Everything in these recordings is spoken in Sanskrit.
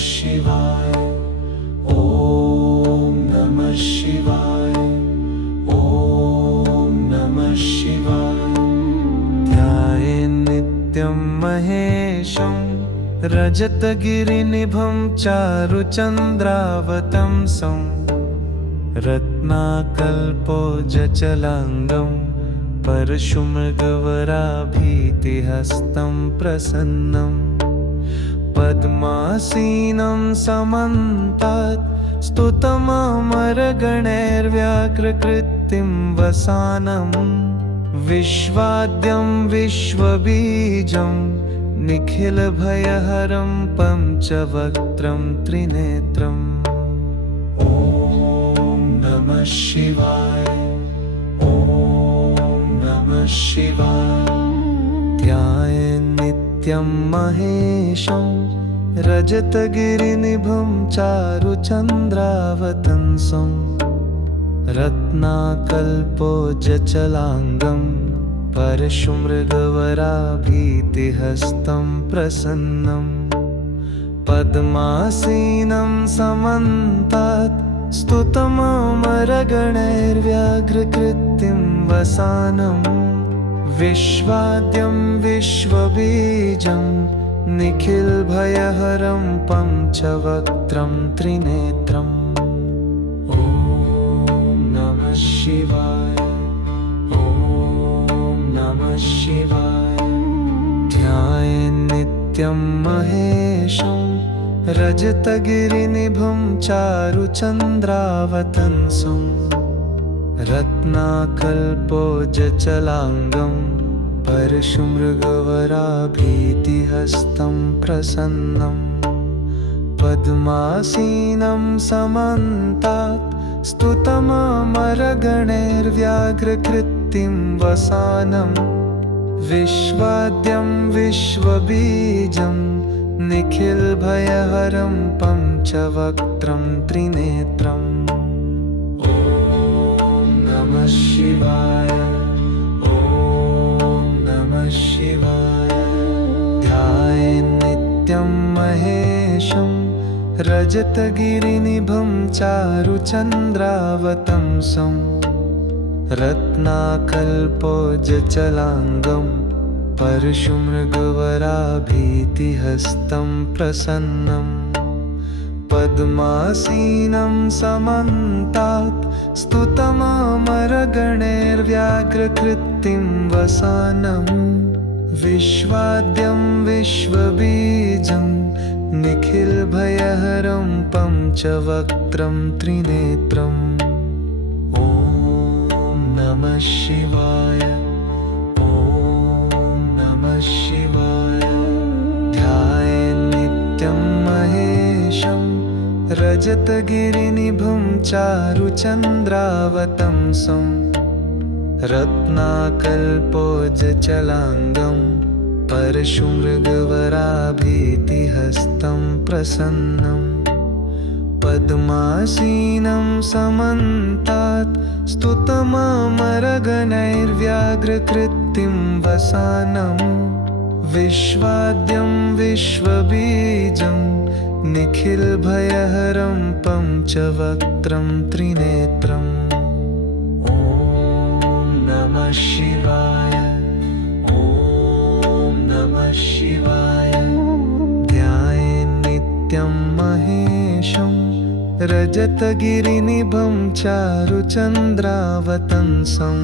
शिवाय। ॐ नमः शिवाय। ॐ नमः शिवाय। ध्याये नित्यं महेशं रजतगिरिनिभं चारुचन्द्रावतंसं रत्नाकल्पोजचलाङ्गं परशुमृगवराभीतिहस्तं प्रसन्नं पद्मासीनं समन्तात् स्तुतममरगणैर्व्याघ्रकृतिं वसानं विश्वाद्यं विश्वबीजं निखिलभयहरं पञ्चवक्त्रं त्रिनेत्रम्। ॐ नमः शिवाय। ॐ नमः शिवाय। ध्याये नित्यं महेशं रजतगिरिनिभं चारुचन्द्रावतंसं रत्नाकल्पोजचलाङ्गं परशुमृगवराभीतिहस्तं प्रसन्नं पद्मासीनं समन्तात् स्तुतममरगणैर्व्याघ्रकृतिं वसानं विश्वाद्यं विश्वबीजं निखिलभयहरं पञ्चवक्त्रं त्रिनेत्रम्। ॐ नमः शिवाय। ॐ नमः शिवाय। ध्याये नित्यं महेशं रजतगिरिनिभं चारुचन्द्रावतंसं रत्नाकल्पोजचलाङ्गं परशुमृगवराभीतिहस्तं प्रसन्नं पद्मासीनं समन्तात् स्तुतममरगणैर्व्याघ्रकृतिं वसानं विश्वाद्यं विश्वबीजं निखिलभयहरं पञ्चवक्त्रं त्रिनेत्रम्। ॐ नमः शिवाय। ॐ नमः शिवाय। ध्याये नित्यं महेशं रजतगिरिनिभं चारुचन्द्रावतंसं रत्नाकल्पोजचलाङ्गं परशुमृगवराभीतिहस्तं प्रसन्नं पद्मासीनं समन्तात् स्तुतममरगणैर्व्याघ्रकृतिं वसानं विश्वाद्यं विश्वबीजं निखिलभयहरं पञ्चवक्त्रं त्रिनेत्रम्। ॐ नमः शिवाय। ॐ नमः शिवाय। ध्याये नित्यं महेशं रजतगिरिनिभं चारुचन्द्रावतंसं रत्नाकल्पोजचलाङ्गं परशुमृगवराभीतिहस्तं प्रसन्नं पद्मासीनं समन्तात् स्तुतममरगणैर्व्याघ्रकृतिं वसानं विश्वाद्यं विश्वबीजं निखिलभयहरं पञ्चवक्त्रं त्रिनेत्रम्। ॐ नमः शिवाय। ॐ नमः शिवाय। ध्याये नित्यं महेशं रजतगिरिनिभं चारुचन्द्रावतंसं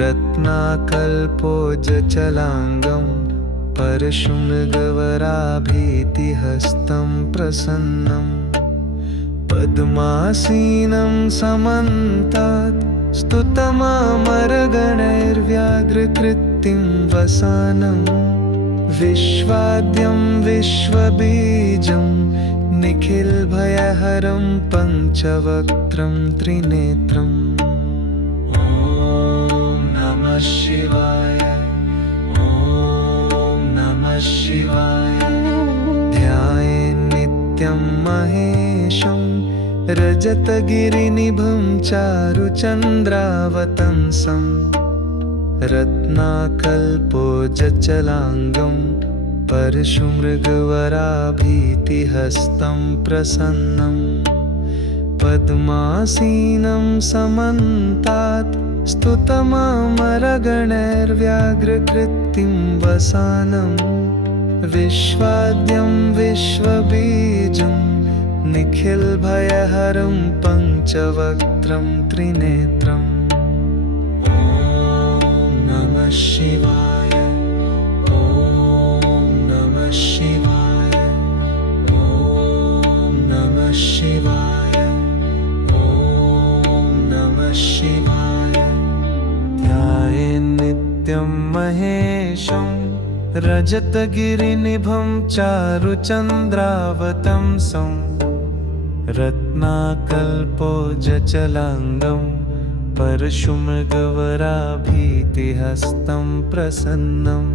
रत्नाकल्पोजचलाङ्गं परशुमृगवराभीतिहस्तं प्रसन्नं पद्मासीनं समन्तात् स्तुतममरगणैर्व्याघ्रकृतिं वसानं विश्वाद्यं विश्वबीजं निखिलभयहरं पञ्चवक्त्रं त्रिनेत्रम्। ॐ नमः शिवाय। ॐ नमः शिवाय। ध्याये नित्यं महेशं रजतगिरिनिभं चारुचन्द्रावतंसं रत्नाकल्पोजचलाङ्गं परशुमृगवराभीतिहस्तं प्रसन्नं पद्मासीनं समन्तात् स्तुतममरगणैर्व्याघ्रकृतिं वसानं विश्वाद्यं विश्वबीजं निखिलभयहरं पञ्चवक्त्रं त्रिनेत्रम् ॐ नमः शिवाय। ॐ नमः शिवाय। ॐ नमः शिवाय। ॐ नमः शिवाय। ध्यायेन्नित्यं महेशं रजतगिरिनिभं चारुचन्द्रावतंसं रत्नाकल्पोज्जलाङ्गं परशुमृगवराभीतिहस्तं प्रसन्नं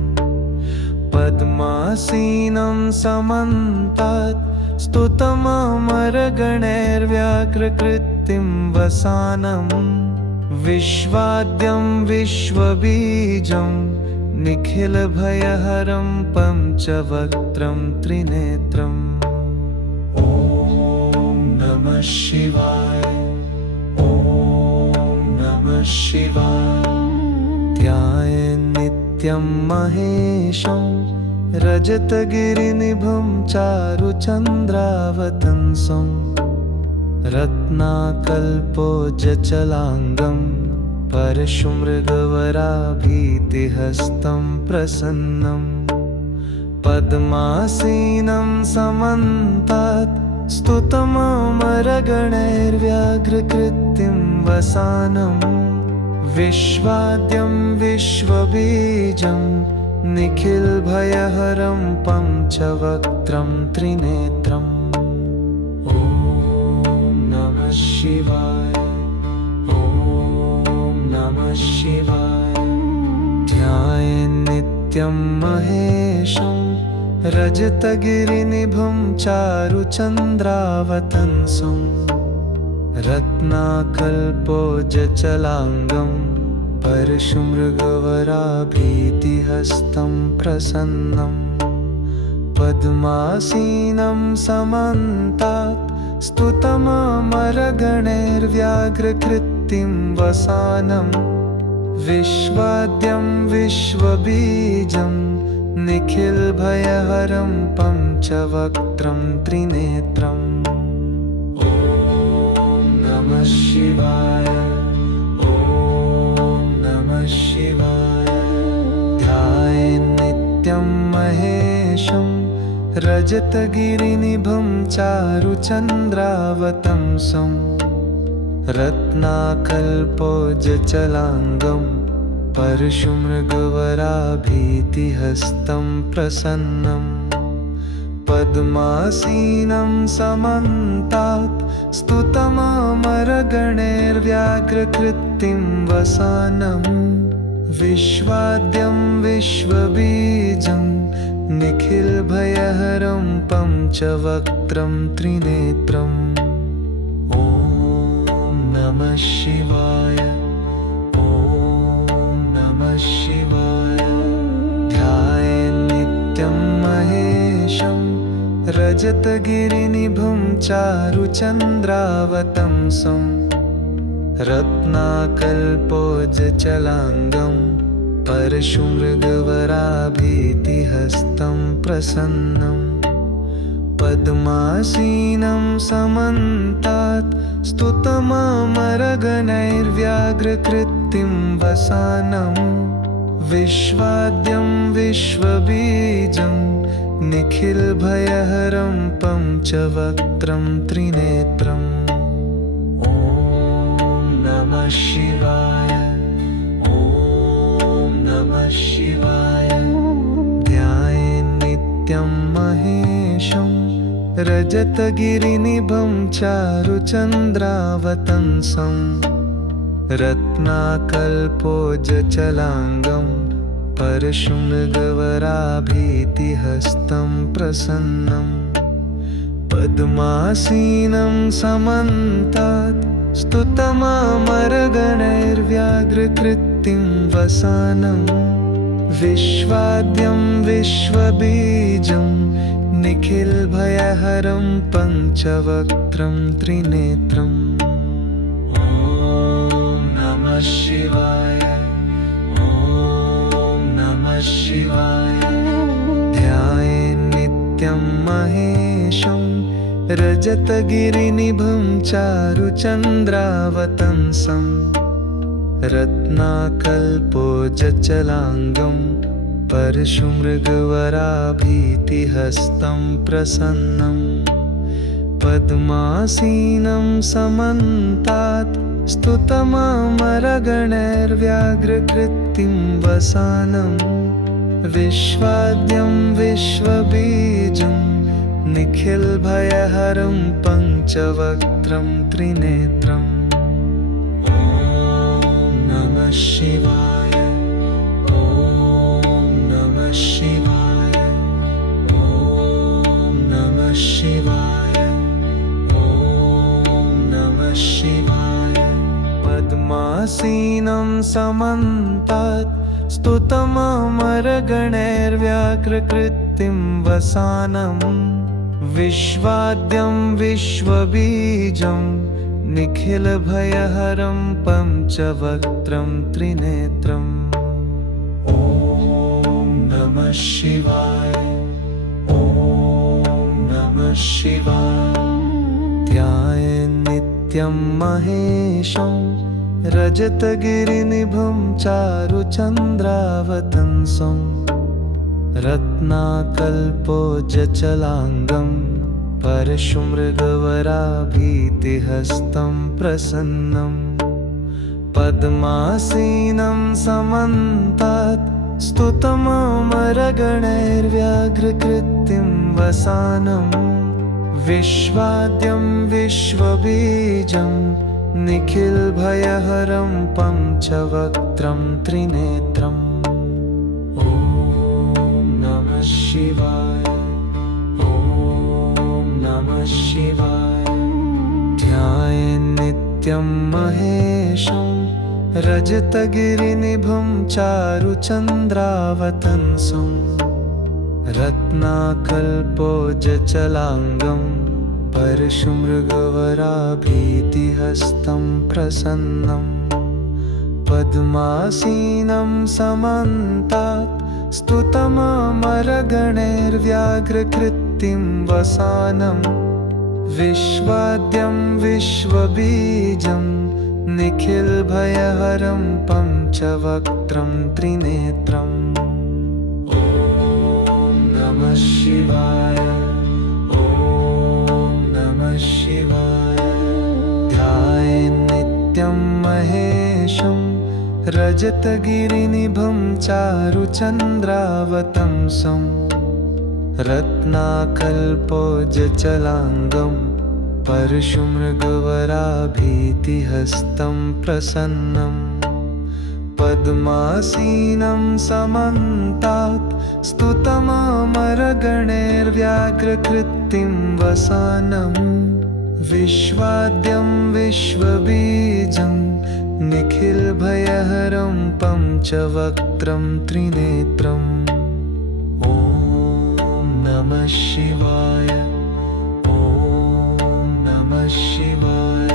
पद्मासीनं समन्तात् स्तुतममरगणैर्व्याघ्रकृतिं वसानं विश्वाद्यं विश्वबीजं निखिलभयहरं पञ्चवक्त्रं त्रिनेत्रम् ॐ नमः शिवाय। ॐ नमः शिवाय। ध्यायेन्नित्यं महेशं रजतगिरिनिभं चारुचन्द्रावतंसं रत्नाकल्पोज्जलाङ्गं परशुमृगवराभीतिहस्तं प्रसन्नं पद्मासीनं समन्तात् स्तुतममरगणैर्व्याघ्रकृतिं वसानं विश्वाद्यं विश्वबीजं निखिलभयहरं पञ्चवक्त्रं त्रिनेत्रम् ॐ नमः शिवाय। ॐ नमः शिवाय। ध्यायेन्नित्यं महेशं रजतगिरिनिभं चारुचन्द्रावतंसं रत्नाकल्पोज्जलाङ्गं परशुमृगवराभीतिहस्तं प्रसन्नं पद्मासीनं समन्तात् स्तुतममरगणैर्व्याघ्रकृतिं वसानं विश्वाद्यं विश्वबीजं निखिलभयहरं पञ्चवक्त्रं त्रिनेत्रम् ॐ नमः शिवाय। ॐ नमः शिवाय। ध्यायेन्नित्यं महेशं रजतगिरिनिभं चारुचन्द्रावतंसं रत्नाकल्पोज्जलाङ्गं परशुमृगवराभीतिहस्तं प्रसन्नं पद्मासीनं समन्तात् स्तुतममरगणैर्व्याघ्रकृतिं वसानं विश्वाद्यं विश्वबीजं निखिलभयहरं पञ्चवक्त्रं त्रिनेत्रम् ॐ नमः शिवाय। ॐ नमः शिवाय। ध्यायेन्नित्यं महेशं रजतगिरिनिभं चारुचन्द्रावतंसं रत्नाकल्पोज्जलाङ्गं परशुमृगवराभीतिहस्तं प्रसन्नं पद्मासीनं समन्तात् स्तुतममरगणैर्व्याघ्रकृतिं वसानं विश्वाद्यं विश्वबीजं निखिलभयहरं पञ्चवक्त्रं त्रिनेत्रम् ॐ नमः शिवाय। ॐ नमः शिवाय। ध्यायेन्नित्यं महेशं रजतगिरिनिभं चारुचन्द्रावतंसं रत्नाकल्पोज्जलाङ्गं परशुमृगवराभीतिहस्तं प्रसन्नं पद्मासीनं समन्तात् स्तुतममरगणैर्व्याघ्रकृतिं वसानं विश्वाद्यं विश्वबीजं निखिलभयहरं पञ्चवक्त्रं त्रिनेत्रम्। ॐ नमः शिवाय, ॐ नमः शिवाय। ध्यायेन्नित्यं महेशं रजतगिरिनिभं चारुचन्द्रावतंसं रत्नाकल्पोज्जलाङ्गं परशुमृगवराभीतिहस्तं प्रसन्नं पद्मासीनं समन्तात् स्तुतममरगणैर्व्याघ्रकृतिं वसानं विश्वाद्यं विश्वबीजं निखिलभयहरं पञ्चवक्त्रं त्रिनेत्रम्। ॐ नमः शिवाय, ॐ नमः शिवाय, ॐ नमः शिवाय, ॐ नमः शिवाय। पद्मासीनं समन्तात् स्तुतममरगणैर्व्याघ्रकृतिं वसानं विश्वाद्यं विश्वबीजं निखिलभयहरं पञ्चवक्त्रं त्रिनेत्रम्। ॐ नमः शिवाय, ॐ नमः शिवाय। ध्यायेन्नित्यं महेशं रजतगिरिनिभं चारुचन्द्रावतंसं रत्नाकल्पोज्जलाङ्गं परशुमृगवराभीतिहस्तं प्रसन्नं पद्मासीनं समन्तात् स्तुतममरगणैर्व्याघ्रकृतिं वसानं विश्वाद्यं विश्वबीजं निखिलभयहरं पञ्चवक्त्रं त्रिनेत्रम्। ॐ नमः शिवाय, ॐ नमः शिवाय। ध्यायेन्नित्यं महेशं रजतगिरिनिभं चारुचन्द्रावतंसं रत्नाकल्पोज्जलाङ्गं परशुमृगवराभीतिहस्तं प्रसन्नं पद्मासीनं समन्तात् स्तुतममरगणैर्व्याघ्रकृतिं वसानं विश्वाद्यं विश्वबीजं निखिलभयहरं पञ्चवक्त्रं त्रिनेत्रम्। ॐ नमः शिवाय, ॐ नमः शिवाय। ध्यायेन्नित्यं महेशं रजतगिरिनिभं चारुचन्द्रावतंसं रत्नाकल्पोज्जलाङ्गं परशुमृगवराभीतिहस्तं प्रसन्नं पद्मासीनं समन्तात् स्तुतममरगणैर्व्याघ्रकृतिं वसानं विश्वाद्यं विश्वबीजं निखिलभयहरं पञ्चवक्त्रं त्रिनेत्रम्। ॐ नमः शिवाय, ॐ नमः शिवाय।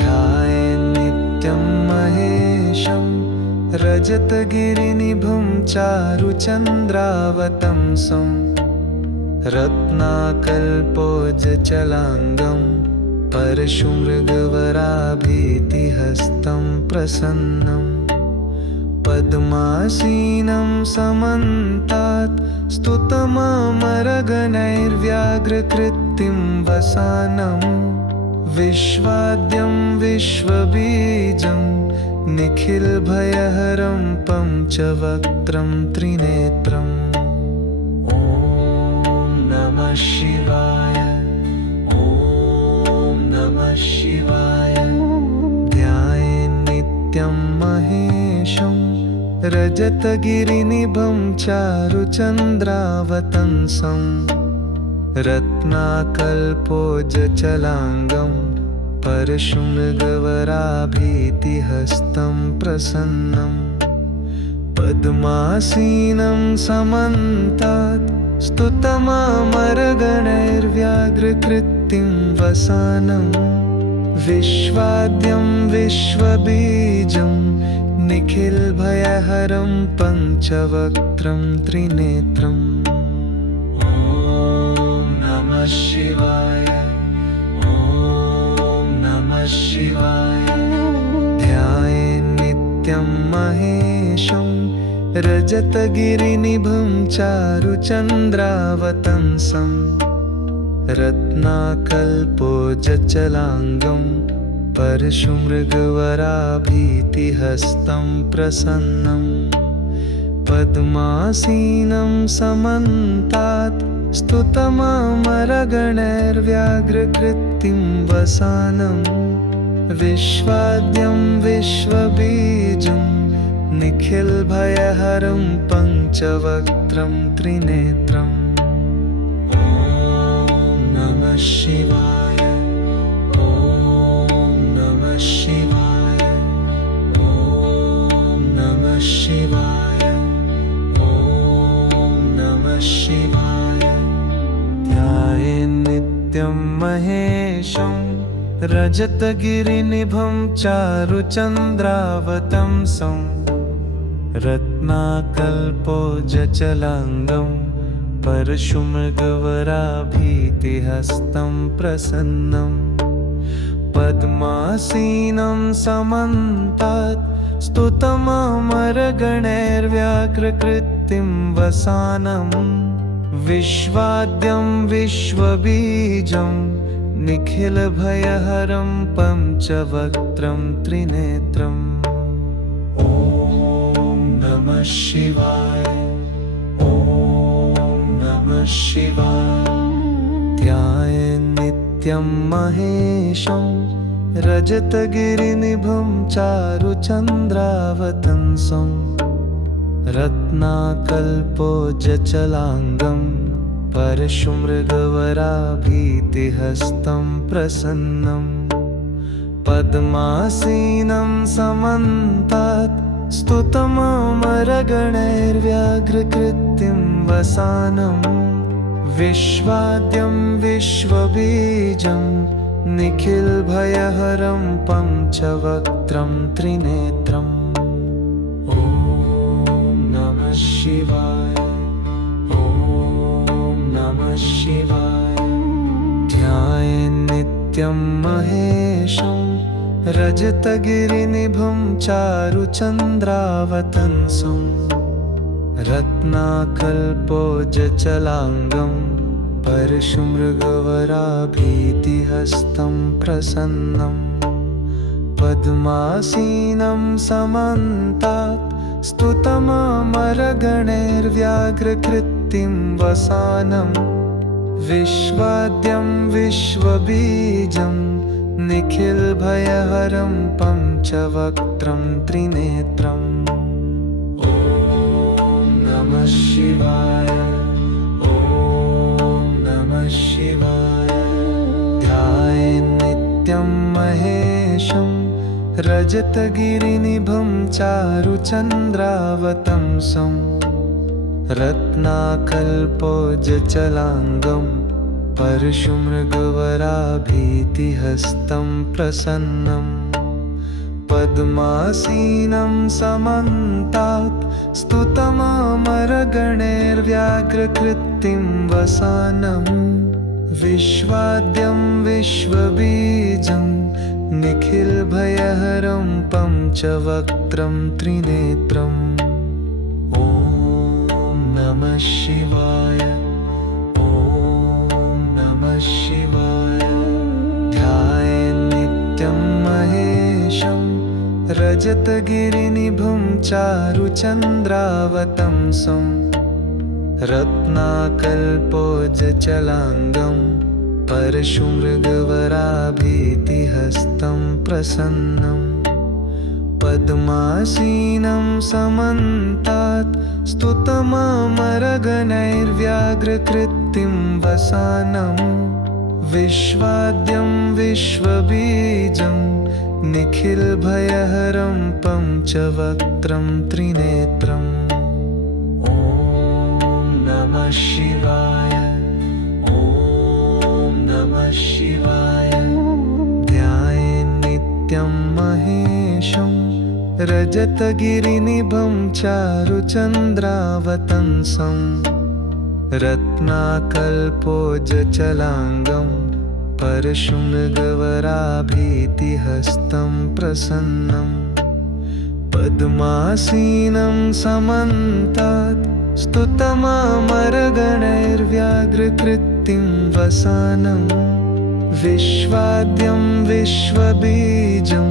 ध्यायेन्नित्यं महेशं रजतगिरिनिभं चारुचन्द्रावतंसं रत्नाकल्पोज्जलाङ्गं परशुमृगवराभीतिहस्तं प्रसन्नं पद्मासीनं समन्तात् स्तुतममरगणैर्व्याघ्रकृतिं वसानं विश्वाद्यं विश्वबीजं निखिलभयहरं पञ्चवक्त्रं त्रिनेत्रम्। ॐ नमः शिवाय, ॐ नमः शिवाय। ध्यायेन्नित्यं महेशं रजतगिरिनिभं चारुचन्द्रावतंसं रत्नाकल्पोज्जलाङ्गं परशुमृगवराभीतिहस्तं प्रसन्नं पद्मासीनं समन्तात् स्तुतममरगणैर्व्याघ्रकृतिं वसानं विश्वाद्यं विश्वबीजं निखिलभयहरं पञ्चवक्त्रं त्रिनेत्रम् ॐ नमः शिवाय, ॐ नमः शिवाय। ध्यायेन्नित्यं महेशं रजतगिरिनिभं चारुचन्द्रावतंसं रत्नाकल्पोजचलाङ्गं परशुमृगवराभीतिहस्तं प्रसन्नं पद्मासीनं समन्तात् स्तुतममरगणैर्व्याघ्रकृतिं वसानं विश्वाद्यं विश्वबीजं निखिलभयहरं पञ्चवक्त्रं त्रिनेत्रम् ॐ नमः शिवाय, ॐ नमः शिवाय, ॐ नमः शिवाय, ॐ नमः शिवाय। ध्यायेन्नित्यं महेशं रजतगिरिनिभं चारुचन्द्रावतंसं रत्नाकल्पोजचलाङ्गं परशुमृगवराभीतिहस्तं प्रसन्नं पद्मासीनं समन्तात् स्तुतममरगणैर्व्याघ्रकृतिं वसानं विश्वाद्यं विश्वबीजं निखिलभयहरं पञ्चवक्त्रं त्रिनेत्रम् ॐ नमः शिवाय, ॐ नमः शिवाय। ध्यायेन्नित्यं महेशं रजतगिरिनिभं चारुचन्द्रावतंसं रत्नाकल्पोजचलाङ्गं परशुमृगवराभीतिहस्तं प्रसन्नं पद्मासीनं समन्तात् स्तुतममरगणैर्व्याघ्रकृतिं वसानं विश्वाद्यं विश्वबीजं निखिलभयहरं पञ्चवक्त्रं त्रिनेत्रम् ॐ नमः शिवाय, ॐ नमः शिवाय। ध्यायेन्नित्यं महेशं रजतगिरिनिभं चारुचन्द्रावतंसं रत्नाकल्पोजचलाङ्गं परशुमृगवराभीतिहस्तं प्रसन्नं पद्मासीनं समन्तात् स्तुतममरगणैर्व्याघ्रकृतिं वसानं विश्वाद्यं विश्वबीजं निखिलभयहरं पञ्चवक्त्रं त्रिनेत्रम् ॐ नमः शिवाय, ॐ नमः शिवाय। ध्यायेन्नित्यं महेशं रजतगिरिनिभं चारुचन्द्रावतंसं रत्नाकल्पोजचलाङ्गं परशुमृगवराभीतिहस्तं प्रसन्नं पद्मासीनं समन्तात् स्तुतममरगणैर्व्याघ्रकृतिं वसानं विश्वाद्यं विश्वबीजं निखिलभयहरं पञ्चवक्त्रं त्रिनेत्रम् ॐ नमः शिवाय, ॐ नमः शिवाय। ध्यायेन्नित्यं महेशं रजतगिरिनिभं चारुचन्द्रावतंसं रत्नाकल्पोजचलाङ्गं परशुमृगवराभीतिहस्तं प्रसन्नं पद्मासीनं समन्तात् स्तुतममरगणैर्व्याघ्रकृतिं वसानं विश्वाद्यं विश्वबीजं निखिलभयहरं पञ्चवक्त्रं त्रिनेत्रम्। ॐ नमः शिवाय, ॐ नमः शिवाय। ध्यायेन्नित्यं महेशं रजतगिरिनिभं चारुचन्द्रावतंसं। रत्नाकल्पोज्जलाङ्गं परशुमृगवराभीतिहस्तं प्रसन्नं। पद्मासीनं समन्तात् स्तुतममरगणैर्व्याघ्रकृतिं वसानं। विश्वाद्यं विश्वबीजं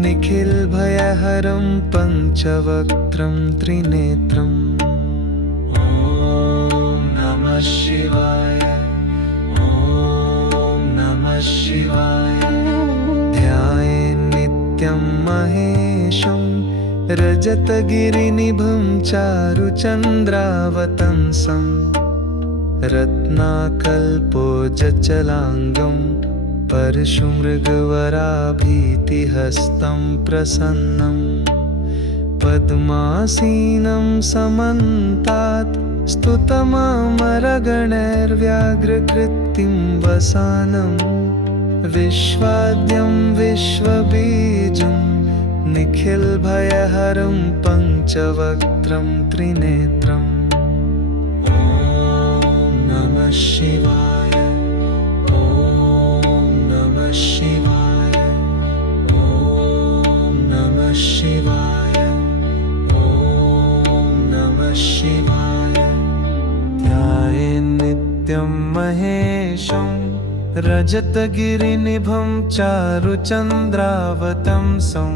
निखिलभयहरं पञ्चवक्त्रं त्रिनेत्रम्। ॐ नमः शिवाय, ॐ नमः शिवाय। ध्यायेन्नित्यं महेशं रजतगिरिनिभं चारुचन्द्रावतंसं। रत्नाकल्पोज्जलाङ्गं परशुमृगवराभीतिहस्तं प्रसन्नं। पद्मासीनं समन्तात् स्तुतममरगणैर्व्याघ्रकृतिं वसानं। विश्वाद्यं विश्वबीजं निखिलभयहरं पञ्चवक्त्रं त्रिनेत्रम्। ॐ नमः शिवाय, ॐ नमः शिवाय, ॐ नमः शिवाय, ॐ नमः शिवाय। ध्यायेन्नित्यं महेशं रजतगिरिनिभं चारुचन्द्रावतंसं।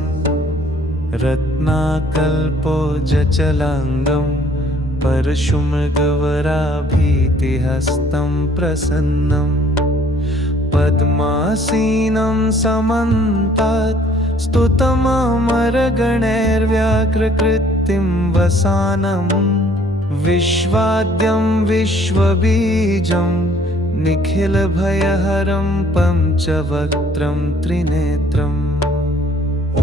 रत्नाकल्पोज्जलाङ्गं परशुमृगवराभीतिहस्तं प्रसन्नं। पद्मासीनं समन्तात् स्तुतममरगणैर्व्याघ्रकृतिं वसानं। विश्वाद्यं विश्वबीजं निखिलभयहरं पञ्चवक्त्रं त्रिनेत्रम्। ॐ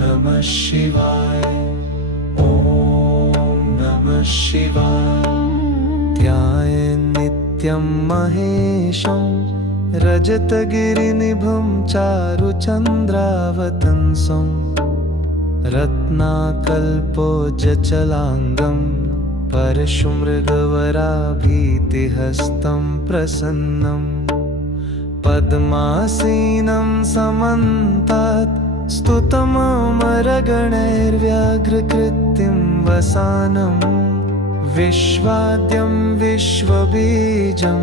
नमः शिवाय, ॐ नमः शिवाय। ध्यायेन्नित्यं महेशं रजतगिरिनिभं चारुचन्द्रावतंसं। रत्नाकल्पोज्जलाङ्गं परशुमृगवराभीतिहस्तं प्रसन्नं। पद्मासीनं समन्तात् स्तुतममरगणैर्व्याघ्रकृतिं वसानं। विश्वाद्यं विश्वबीजं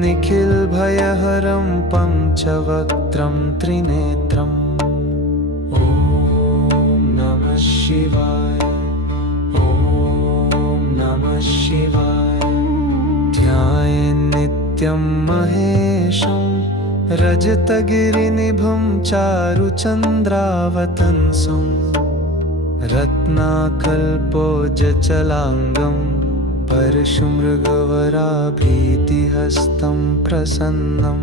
निखिलभयहरं पञ्चवक्त्रं त्रिनेत्रम्। ॐ नमः शिवाय, ॐ नमः शिवाय। ध्यायेन्नित्यं महेशं रजतगिरिनिभं चारुचन्द्रावतंसं। रत्नाकल्पोज्जलाङ्गं परशुमृगवराभीतिहस्तं प्रसन्नं।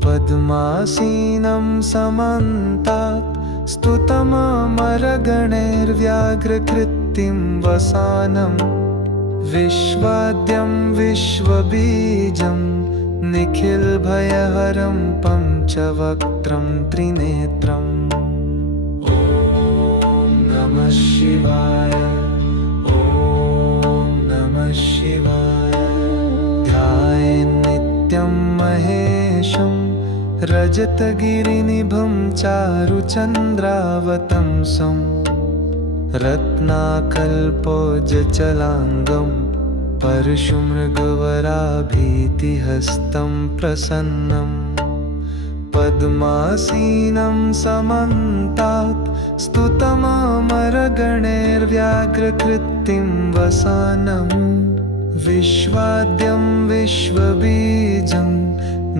पद्मासीनं समन्तात् स्तुतममरगणैर्व्याघ्रकृतिं वसानं। विश्वाद्यं विश्वबीजं निखिलभयहरं पञ्चवक्त्रं त्रिनेत्रम्। ॐ नमः शिवाय, ॐ नमः शिवाय। ध्यायेन्नित्यं महेशं रजतगिरिनिभं चारुचन्द्रावतंसं। रत्नाकल्पोज्जलाङ्गं परशुमृगवराभीतिहस्तं प्रसन्नं। पद्मासीनं समन्तात् स्तुतममरगणैर्व्याघ्रकृतिं वसानं। विश्वाद्यं विश्वबीजं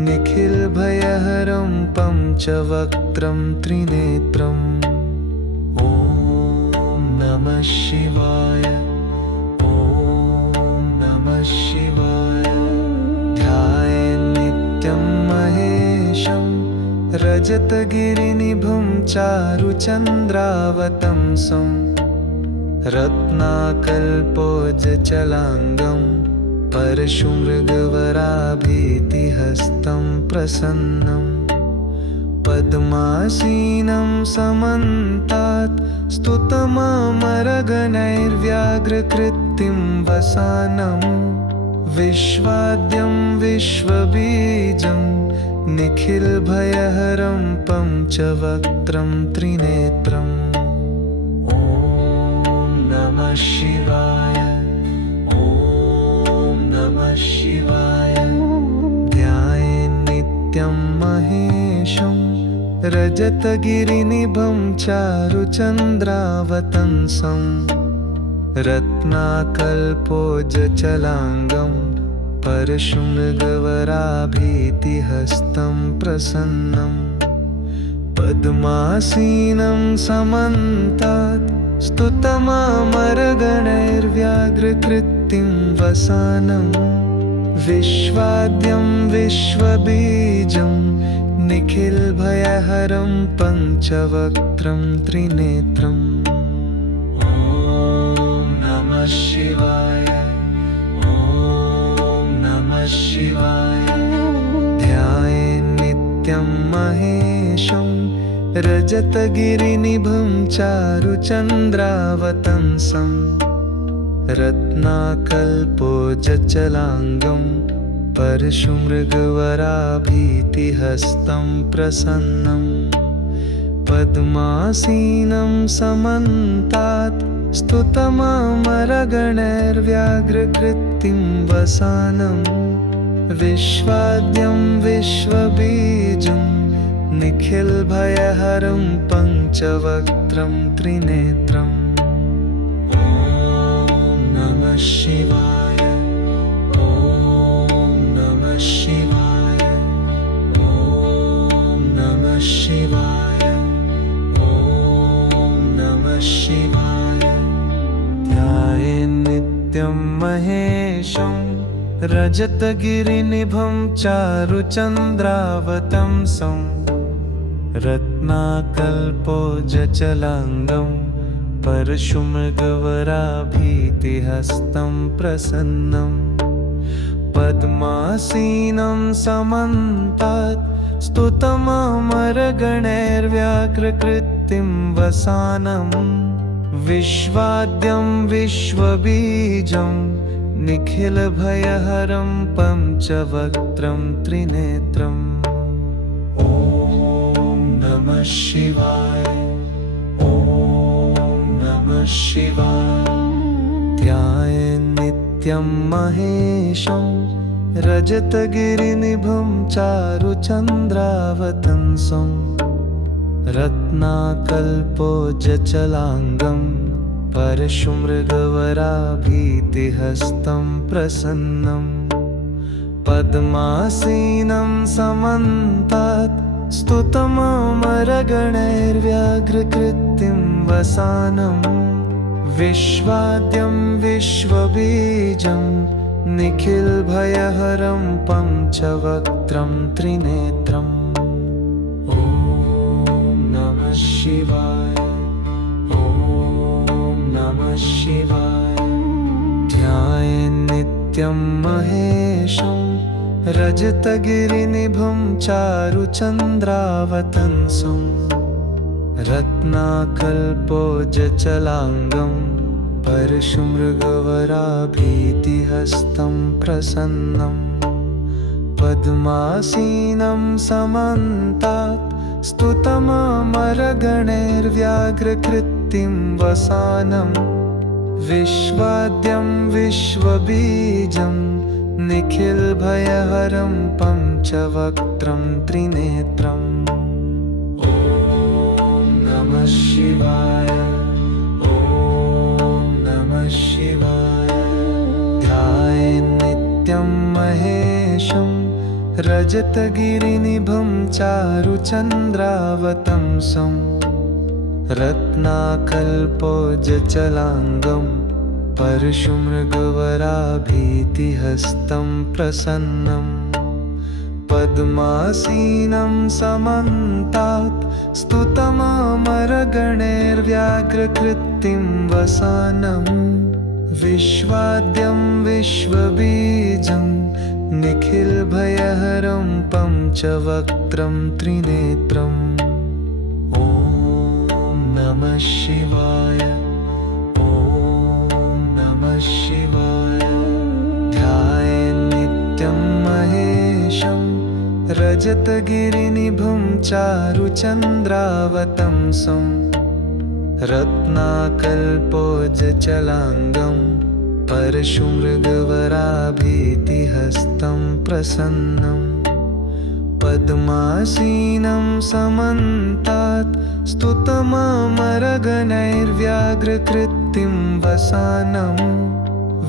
निखिलभयहरं पञ्चवक्त्रं त्रिनेत्रम्। ॐ नमः शिवाय, ॐ नमः शिवाय। ध्यायेन्नित्यं महेशं रजतगिरिनिभं चारुचन्द्रावतंसं रत्नाकल्पोज्ज्वलाङ्गं परशुमृगवराभीतिहस्तं प्रसन्नं पद्मासीनं समन्तात् स्तुतममरगणैर्व्याघ्रकृतिं वसानं विश्वाद्यं विश्वबीजं निखिलभयहरं पञ्चवक्त्रं त्रिनेत्रम् ॐ नमः शिवाय ॐ नमः शिवाय ध्यायेन्नित्यं महेशं रजतगिरिनिभं चारुचन्द्रावतंसं रत्नाकल्पोज्ज्वलाङ्गं परशुमृगवराभीतिहस्तं प्रसन्नं पद्मासीनं समन्तात् स्तुतममरगणैर्व्याघ्रकृतिं वसानं विश्वाद्यं विश्वबीजं निखिलभयहरं पञ्चवक्त्रं त्रिनेत्रम् ॐ नमः शिवाय ॐ नमः शिवाय ध्यायेन्नित्यं महेशं रजतगिरिनिभं चारुचन्द्रावतंसं रत्नाकल्पोज्ज्वलाङ्गं परशुमृगवराभीतिहस्तं प्रसन्नं पद्मासीनं समन्तात् स्तुतममरगणैर्व्याघ्रकृतिं वसानं विश्वाद्यं विश्वबीजं निखिलभयहरं पञ्चवक्त्रं त्रिनेत्रम् ॐ नमः शिवाय ॐ नमः शिवाय ॐ नमः शिवाय ॐ नमः शिवाय ध्यायेन्नित्यं महेशं रजतगिरिनिभं चारुचन्द्रावतंसं रत्नाकल्पोज्ज्वलाङ्गं परशुमृगवराभीतिहस्तं प्रसन्नं पद्मासीनं समन्तात् स्तुतममरगणैर्व्याघ्रकृतिं वसानं विश्वाद्यं विश्वबीजं निखिलभयहरं पञ्चवक्त्रं त्रिनेत्रम् ॐ नमः शिवाय ॐ नमः शिवाय ध्यायेन्नित्यं महेशं रजतगिरिनिभं चारुचन्द्रावतंसं रत्नाकल्पोज्ज्वलाङ्गं परशुमृगवराभीतिहस्तं प्रसन्नं पद्मासीनं समन्तात् स्तुतममरगणैर्व्याघ्रकृतिं वसानं विश्वाद्यं विश्वबीजं निखिलभयहरं पञ्चवक्त्रं त्रिनेत्रम् ॐ नमः शिवाय ॐ नमः शिवाय ध्यायेन्नित्यं महेशं रजतगिरिनिभं चारुचन्द्रावतंसं रत्नाकल्पोज्ज्वलाङ्गं परशुमृगवराभीतिहस्तं प्रसन्नं पद्मासीनं समन्तात् स्तुतममरगणैर्व्याघ्रकृतिं वसानं विश्वाद्यं विश्वबीजं निखिलभयहरं पञ्चवक्त्रं त्रिनेत्रम् ॐ नमः शिवाय ॐ नमः शिवाय ध्यायेन्नित्यं महेशं रजतगिरिनिभं चारुचन्द्रावतंसं रत्नाकल्पोज्ज्वलाङ्गं परशुमृगवराभीतिहस्तं प्रसन्नं पद्मासीनं समन्तात् स्तुतममरगणैर्व्याघ्रकृतिं वसानं विश्वाद्यं विश्वबीजं निखिलभयहरं पञ्चवक्त्रं त्रिनेत्रम् ॐ नमः शिवाय। ॐ नमः शिवाय। ध्यायेन्नित्यं महेशं रजतगिरिनिभं चारुचन्द्रावतंसं रत्नाकल्पोज्ज्वलाङ्गं परशुमृगवराभीतिहस्तं प्रसन्नं पद्मासीनं समन्तात् स्तुतममरगणैर्व्याघ्रकृतिं वसानं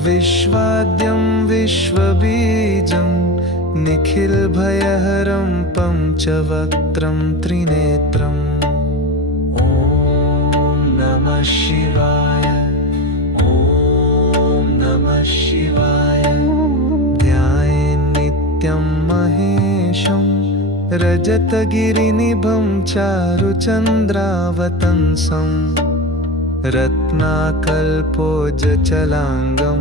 विश्वाद्यं विश्वबीजं निखिलभयहरं पञ्चवक्त्रं त्रिनेत्रम् ॐ नमः शिवाय। ॐ नमः शिवाय। ध्यायेन्नित्यं महेशं रजतगिरिनिभं चारुचन्द्रावतंसं रत्नाकल्पोज्ज्वलाङ्गं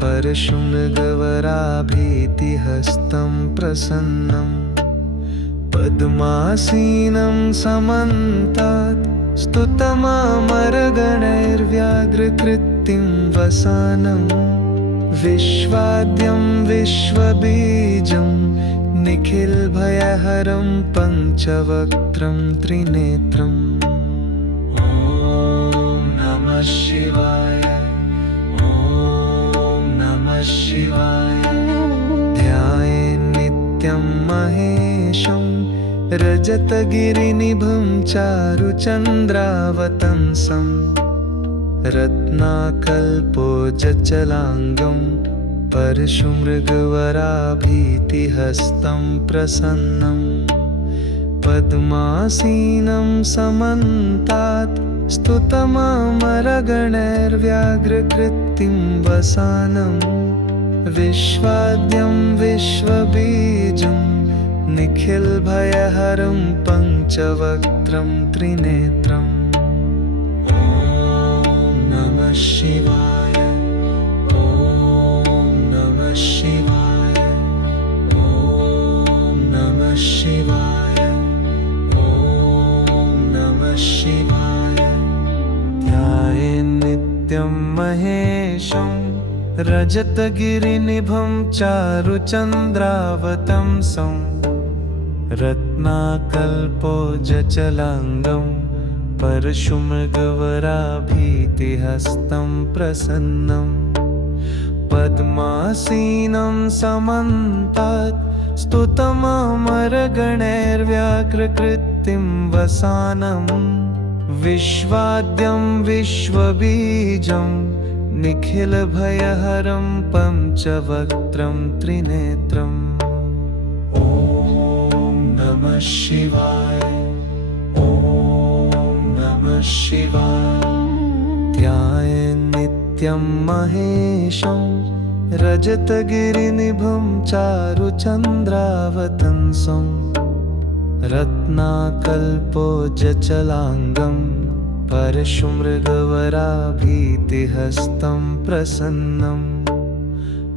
परशुमृगवराभीतिहस्तं प्रसन्नं पद्मासीनं समन्तात् स्तुतममरगणैर्व्याघ्रकृतिं वसानं विश्वाद्यं विश्वबीजं निखिलभयहरं पञ्चवक्त्रं त्रिनेत्रम् ॐ नमः शिवाय। ॐ नमः शिवाय। ध्यायेन्नित्यं महेशं रजतगिरिनिभं चारुचन्द्रावतंसं रत्नाकल्पोज्ज्वलाङ्गं परशुमृगवराभीतिहस्तं प्रसन्नं पद्मासीनं समन्तात् स्तुतममरगणैर्व्याघ्रकृतिं वसानं विश्वाद्यं विश्वबीजं निखिलभयहरं पञ्चवक्त्रं त्रिनेत्रम् ॐ नमः शिवाय। ॐ नमः शिवाय। ॐ नमः शिवाय। ॐ नमः शिवाय। ध्यायेन्नित्यं महेशं रजतगिरिनिभं चारुचन्द्रावतंसं रत्नाकल्पोज्ज्वलाङ्गं परशुमृगवराभीतिहस्तं प्रसन्नं पद्मासीनं समन्तात् स्तुतममरगणैर्व्याघ्रकृतिं वसानं विश्वाद्यं विश्वबीजं निखिलभयहरं पञ्चवक्त्रं त्रिनेत्रम् ॐ नमः शिवाय। ॐ नमः शिवाय। ध्यायेन्नित्यं महेशं रजतगिरिनिभं चारुचन्द्रावतंसं रत्नाकल्पोज्ज्वलाङ्गं परशुमृगवराभीतिहस्तं प्रसन्नं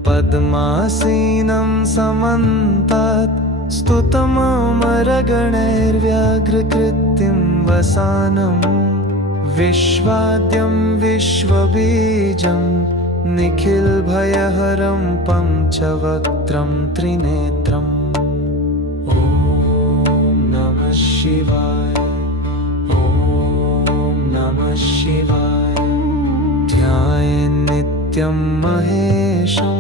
पद्मासीनं समन्तात् स्तुतममरगणैर्व्याघ्रकृतिं वसानं विश्वाद्यं विश्वबीजं निखिलभयहरं पञ्चवक्त्रं त्रिनेत्रम् ॐ नमः शिवाय। ॐ नमः शिवाय। ध्यायेन्नित्यं महेशं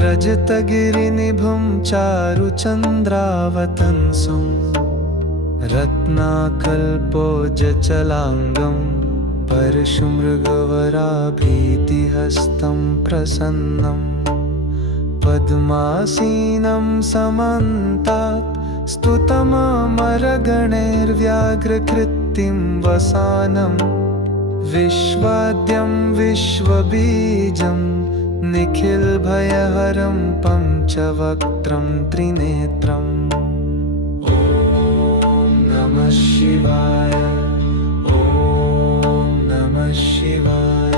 रजतगिरिनिभं चारुचन्द्रावतंसं रत्नाकल्पोज्ज्वलाङ्गं परशुमृगवराभीतिहस्तं प्रसन्नं पद्मासीनं समन्तात् स्तुतममरगणैर्व्याघ्रकृतिं वसानं विश्वाद्यं विश्वबीजं निखिलभयहरं पञ्चवक्त्रं त्रिनेत्रम् ॐ नमः शिवाय। ॐ नमः शिवाय।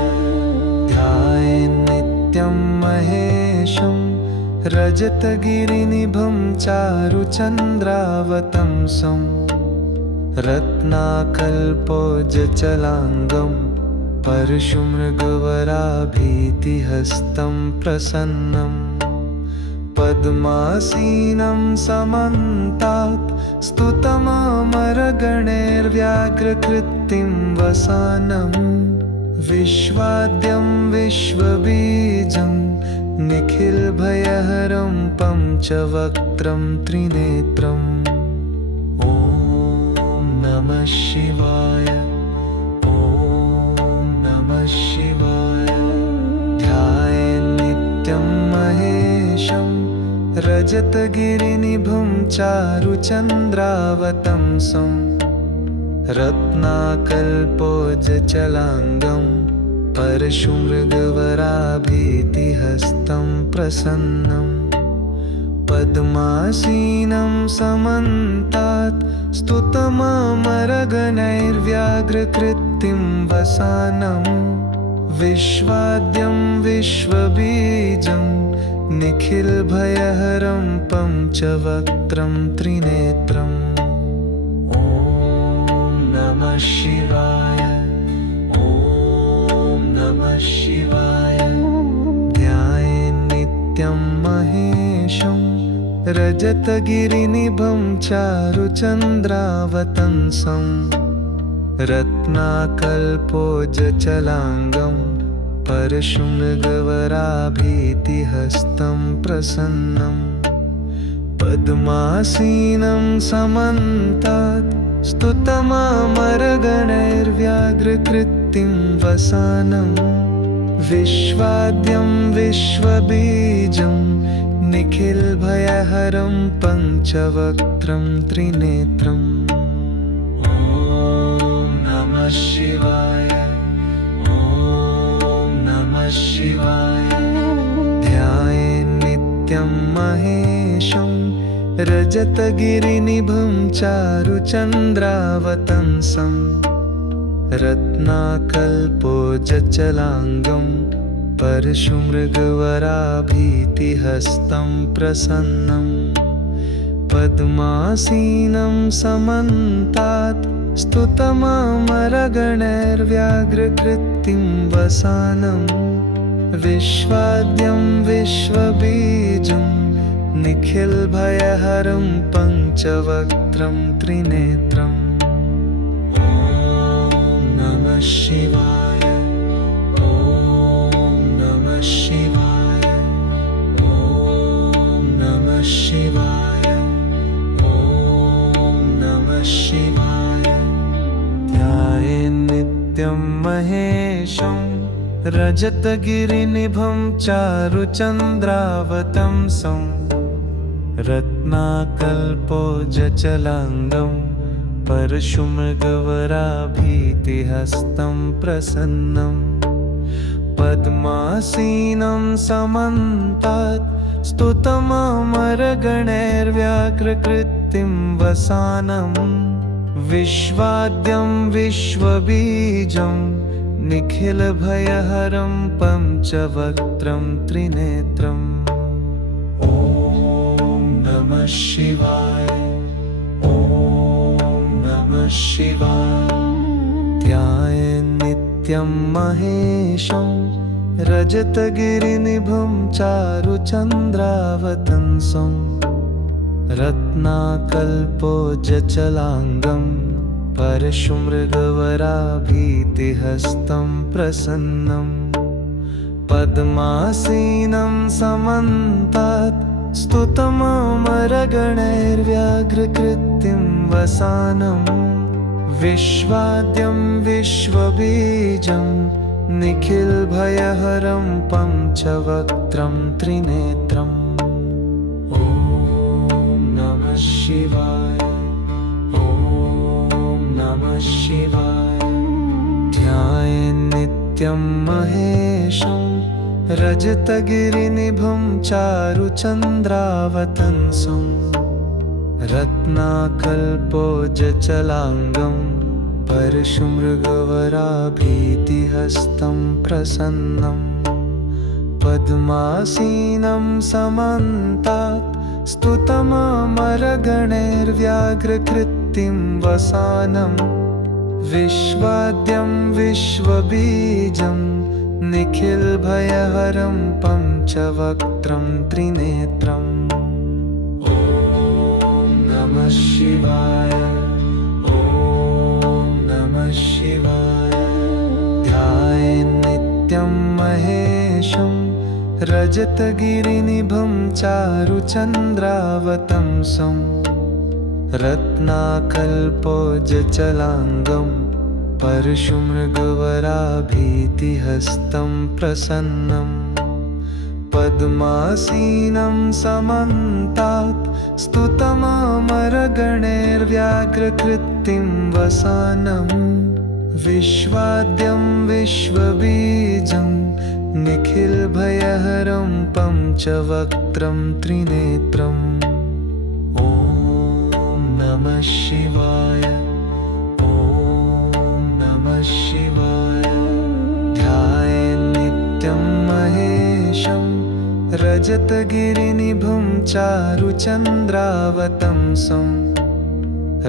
ध्यायेन्नित्यं महेशं रजतगिरिनिभं चारुचन्द्रावतंसं रत्नाकल्पोज्जलाङ्गं परशुमृगवराभीतिहस्तं प्रसन्नम् पद्मासीनं समन्तात् स्तुतममरगणैर्व्याघ्रकृतिं वसानं विश्वाद्यं विश्वबीजं निखिलभयहरं पञ्चवक्त्रं त्रिनेत्रम् ॐ नमः शिवाय। ॐ नमः शिवाय। ध्यायेन्नित्यं महेशं रजतगिरिनिभं चारुचन्द्रावतंसं रत्नाकल्पोज्जलाङ्गं परशुमृगवराभीतिहस्तं प्रसन्नं पद्मासीनं समन्तात् स्तुतममरगणैर्व्याघ्रकृतिं वसानं विश्वाद्यं विश्वबीजं निखिलभयहरं पञ्चवक्त्रं त्रिनेत्रम् ॐ नमः शिवाय। ॐ नमः शिवाय। ध्यायेन्नित्यं महेशं रजतगिरिनिभं चारुचन्द्रावतंसं रत्नाकल्पोज्जलाङ्गं परशुमृगवराभीतिहस्तं प्रसन्नं पद्मासीनं समन्तात् स्तुतममरगणैर्व्याघ्रकृतिं वसानं विश्वाद्यं विश्वबीजं निखिलभयहरं पञ्चवक्त्रं त्रिनेत्रम् ॐ नमः शिवाय। ॐ नमः शिवाय। ध्यायेन्नित्यं महेशं रजतगिरिनिभं चारुचन्द्रावतंसं रत्नाकल्पोज्जलाङ्गं परशुमृगवराभीतिहस्तं प्रसन्नं पद्मासीनं समन्तात् स्तुतममरगणैर्व्याघ्रकृतिं वसानं विश्वाद्यं विश्वबीजं निखिलभयहरं पञ्चवक्त्रं त्रिनेत्रम् ॐ नमः शिवाय। ॐ नमः शिवाय। ॐ नमः शिवाय। ॐ नमः शिवाय। ध्यायेन्नित्यं महेशं रजतगिरिनिभं चारुचन्द्रावतंसं रत्नाकल्पोज्जलाङ्गं परशुमृगवराभीतिहस्तं प्रसन्नं पद्मासीनं समन्तात् स्तुतममरगणैर्व्याघ्रकृतिं वसानं विश्वाद्यं विश्वबीजं निखिलभयहरं पञ्चवक्त्रं त्रिनेत्रम् ॐ नमः शिवाय। ॐ नमः शिवाय। ध्यायेन्नित्यं महेशं रजतगिरिनिभं चारुचन्द्रावतंसं रत्नाकल्पोज्जलाङ्गं परशुमृगवराभीतिहस्तं प्रसन्नं पद्मासीनं समन्तात् स्तुतममरगणैर्व्याघ्रकृतिं वसानं विश्वाद्यं विश्वबीजं निखिलभयहरं पञ्चवक्त्रं त्रिनेत्रम् ॐ नमः शिवाय। ॐ नमः शिवाय। ध्यायेन्नित्यं महेशं रजतगिरिनिभं चारुचन्द्रावतंसं रत्नाकल्पोज्जलाङ्गं परशुमृगवराभीतिहस्तं प्रसन्नं पद्मासीनं समन्तात् स्तुतममरगणैर्व्याघ्रकृत्तिं वसानं विश्वाद्यं विश्वबीजं निखिलभयहरं पञ्चवक्त्रं त्रिनेत्रम् ॐ नमः शिवाय ॐ नमः शिवाय ध्यायेन्नित्यं महेशं रजतगिरिनिभं चारुचन्द्रावतंसं रत्नाकल्पोज्जलाङ्गं परशुमृगवराभीतिहस्तं प्रसन्नं पद्मासीनं समन्तात् स्तुतममरगणैर्व्याघ्रकृत्तिं वसानं विश्वाद्यं विश्वबीजं निखिलभयहरं पञ्चवक्त्रं त्रिनेत्रम् ॐ नमः शिवाय ॐ नमः शिवाय ध्यायेन्नित्यं महेशं रजतगिरिनिभं चारुचन्द्रावतंसं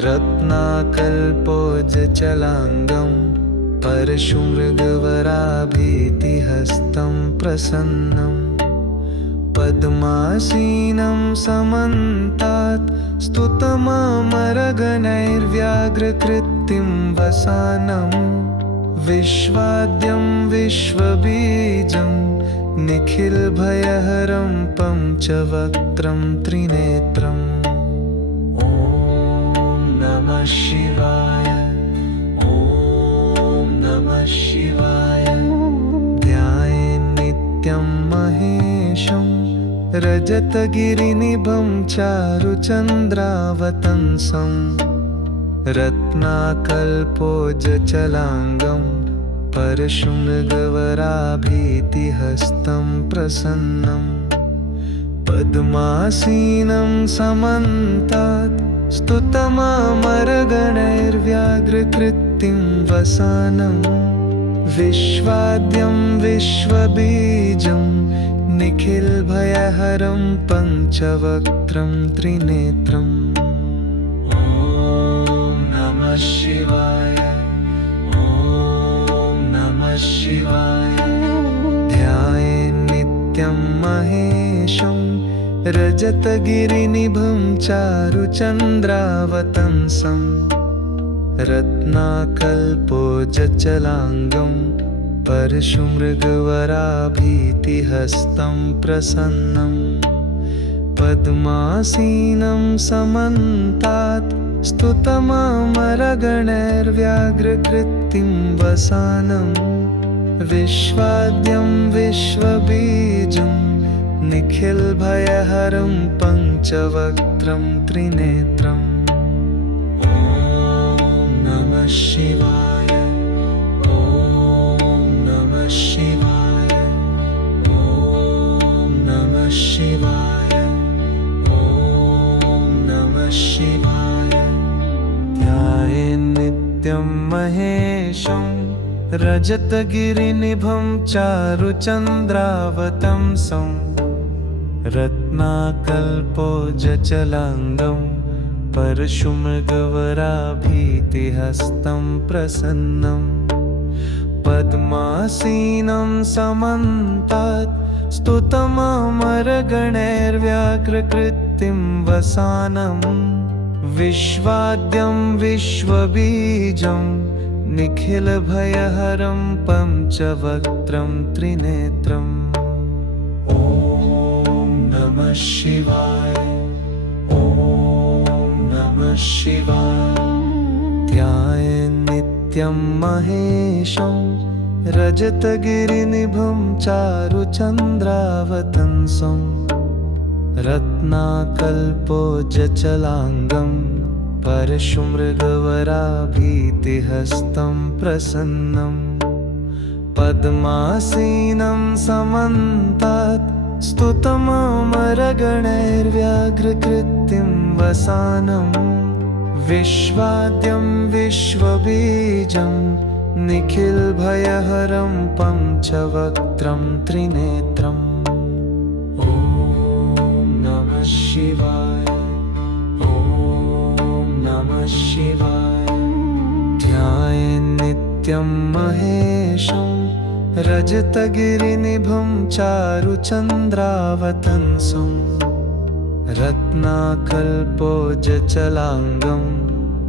रत्नाकल्पोज्जलाङ्गं परशुमृगवराभीतिहस्तं प्रसन्नं पद्मासीनं समन्तात् स्तुतममरगणैर्व्याघ्रकृत्तिं वसानं विश्वाद्यं विश्वबीजं निखिलभयहरं पञ्चवक्त्रं त्रिनेत्रम् ॐ नमः शिवाय ॐ नमः शिवाय ध्यायेन्नित्यं महेशं रजतगिरिनिभं चारुचन्द्रावतंसं रत्नाकल्पोज्जलाङ्गं परशुमृगवराभीतिहस्तं प्रसन्नं पद्मासीनं समन्तात् स्तुतममरगणैर्व्याघ्रकृत्तिं वसानं विश्वाद्यं विश्वबीजं निखिलभयहरं पञ्चवक्त्रं त्रिनेत्रम् ॐ नमः शिवाय ॐ नमः शिवाय ध्यायेन्नित्यं महेशं रजतगिरिनिभं चारुचन्द्रावतंसं रत्नाकल्पोज्जलाङ्गं परशुमृगवराभीतिहस्तं प्रसन्नं पद्मासीनं समन्तात् स्तुतममरगणैर्व्याघ्रकृत्तिं वसानं विश्वाद्यं विश्वबीजं निखिलभयहरं पञ्चवक्त्रं त्रिनेत्रम् ॐ नमः शिवाय ॐ नमः शिवाय ॐ नमः शिवाय ॐ नमः शिवाय ध्यायेन्नित्यं महेशं रजतगिरिनिभं चारुचन्द्रावतंसं रत्नाकल्पोज्जलाङ्गं परशुमृगवराभीतिहस्तं प्रसन्नं पद्मासीनं समन्तात् स्तुतममरगणैर्व्याघ्रकृत्तिं वसानं विश्वाद्यं विश्वबीजं निखिलभयहरं पञ्चवक्त्रं त्रिनेत्रम् ॐ नमः शिवाय ॐ नमः शिवाय ध्यायेन्नित्यं महेशं रजतगिरिनिभं चारुचन्द्रावतंसं रत्नाकल्पोज्जलाङ्गं परशुमृगवराभीतिहस्तं प्रसन्नं पद्मासीनं समन्तात् स्तुतममरगणैर्व्याघ्रकृतिं वसानं विश्वाद्यं विश्वबीजं निखिलभयहरं पञ्चवक्त्रं त्रिनेत्रम् ॐ नमः शिवाय। ॐ नमः शिवाय। ध्यायेन्नित्यं महेशं रजतगिरिनिभं चारुचन्द्रावतंसं रत्नाकल्पोज्जलाङ्गं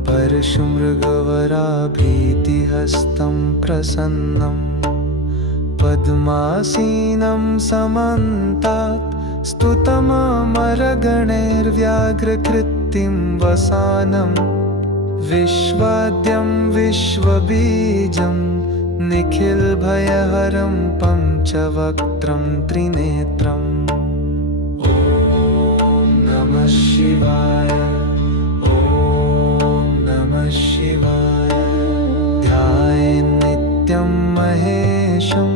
परशुमृगवराभीतिहस्तं प्रसन्नं पद्मासीनं समन्तात् स्तुतममरगणैर्व्याघ्रकृतिं वसानं विश्वाद्यं विश्वबीजं निखिलभयहरं पञ्चवक्त्रं त्रिनेत्रम् ॐ नमः शिवाय। ॐ नमः शिवाय। ध्यायेन्नित्यं महेशं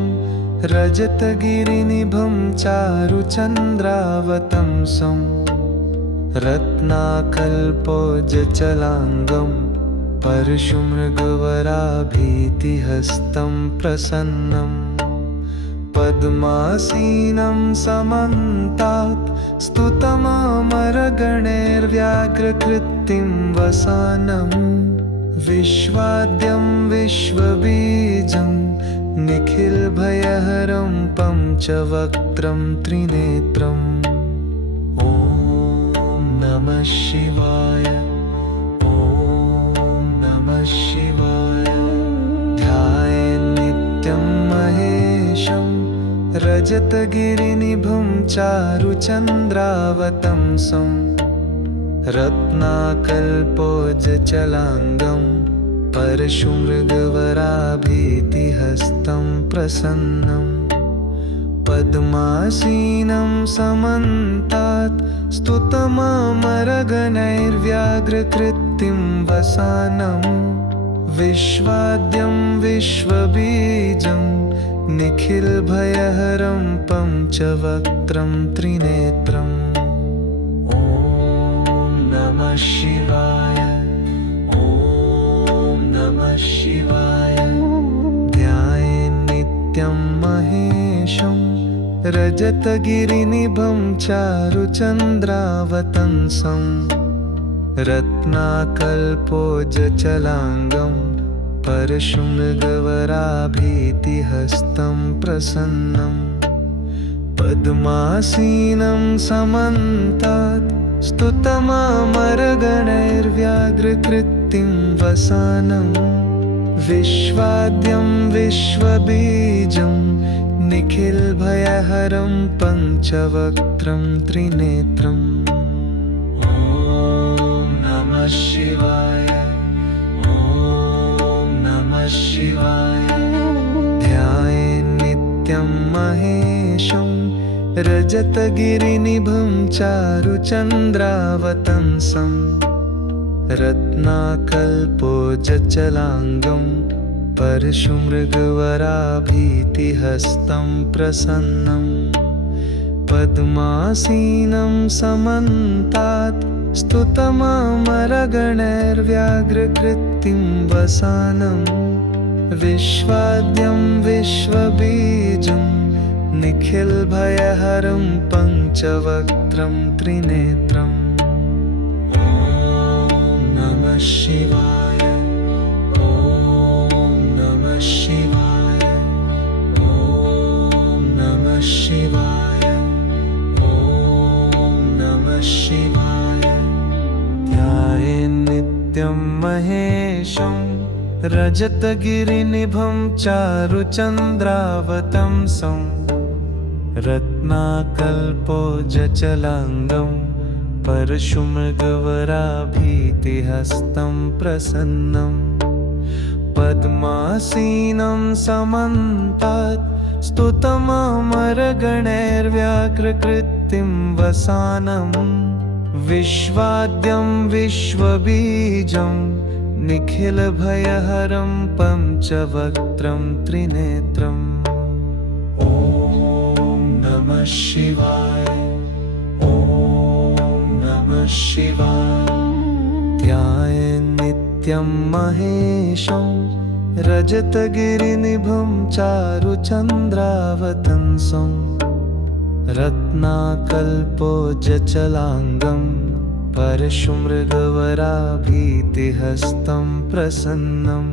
रजतगिरिनिभं चारुचन्द्रावतंसं रत्नाकल्पोज्जलाङ्गं परशुमृगवराभीतिहस्तं प्रसन्नं पद्मासीनं समन्तात् स्तुतममरगणैर्व्याघ्रकृतिं वसानं विश्वाद्यं विश्वबीजं निखिलभयहरं पञ्चवक्त्रं त्रिनेत्रम् ॐ नमः शिवाय। ॐ नमः शिवाय। ध्यायेन्नित्यं महेशं रजतगिरिनिभं चारुचन्द्रावतंसं रत्नाकल्पोज्जलाङ्गं परशुमृगवराभीतिहस्तं प्रसन्नं पद्मासीनं समन्तात् स्तुतममरगणैर्व्याघ्रकृतिं वसानं विश्वाद्यं विश्वबीजं निखिलभयहरं पञ्चवक्त्रं त्रिनेत्रम् ॐ नमः शिवाय। ॐ नमः शिवाय। ध्यायेन्नित्यं महेशं रजतगिरिनिभं चारुचन्द्रावतंसं रत्नाकल्पोज्जलाङ्गं परशुमृगवराभीतिहस्तं प्रसन्नं पद्मासीनं समन्तात् स्तुतममरगणैर्व्याघ्रकृतिं वसानं विश्वाद्यं विश्वबीजं निखिलभयहरं पञ्चवक्त्रं त्रिनेत्रम् ॐ नमः शिवाय। ॐ नमः शिवाय। ध्यायेन्नित्यं महेशं रजतगिरिनिभं चारुचन्द्रावतंसं रत्नाकल्पोज्जलाङ्गं परशुमृगवराभीतिहस्तं प्रसन्नं पद्मासीनं समन्तात् स्तुतममरगणैर्व्याघ्रकृतिं वसानं विश्वाद्यं विश्वबीजं निखिलभयहरं पञ्चवक्त्रं त्रिनेत्रम् ॐ नमः शिवाय। ॐ नमः शिवाय। ॐ नमः शिवाय। ॐ नमः शिवाय। ध्यायेन्नित्यं महेशं रजतगिरिनिभं चारुचन्द्रावतंसं रत्नाकल्पोज्जलाङ्गं परशुमृगवराभीतिहस्तं प्रसन्नं पद्मासीनं समन्तात् स्तुतममरगणैर्व्याघ्रकृतिं वसानं विश्वाद्यं विश्वबीजं निखिलभयहरं पञ्चवक्त्रं त्रिनेत्रम्। ॐ नमः शिवाय, ॐ नमः शिवाय। ध्यायेन्नित्यं महेशं रजतगिरिनिभं चारुचन्द्रावतंसं। रत्नाकल्पोज्जलाङ्गं परशुमृगवराभीतिहस्तं प्रसन्नं।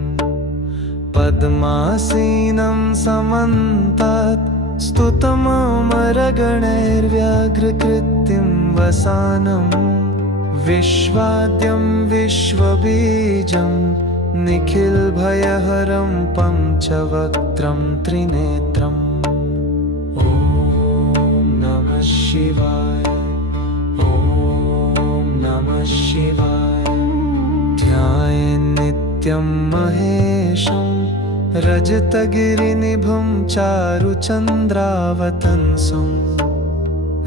पद्मासीनं समन्तात् स्तुतममरगणैर्व्याघ्रकृतिं वसानं। विश्वाद्यं विश्वबीजं निखिलभयहरं पञ्चवक्त्रं त्रिनेत्रम्। ॐ नमः शिवाय, ॐ नमः शिवाय। ध्यायेन्नित्यं महेशं रजतगिरिनिभं चारुचन्द्रावतंसं।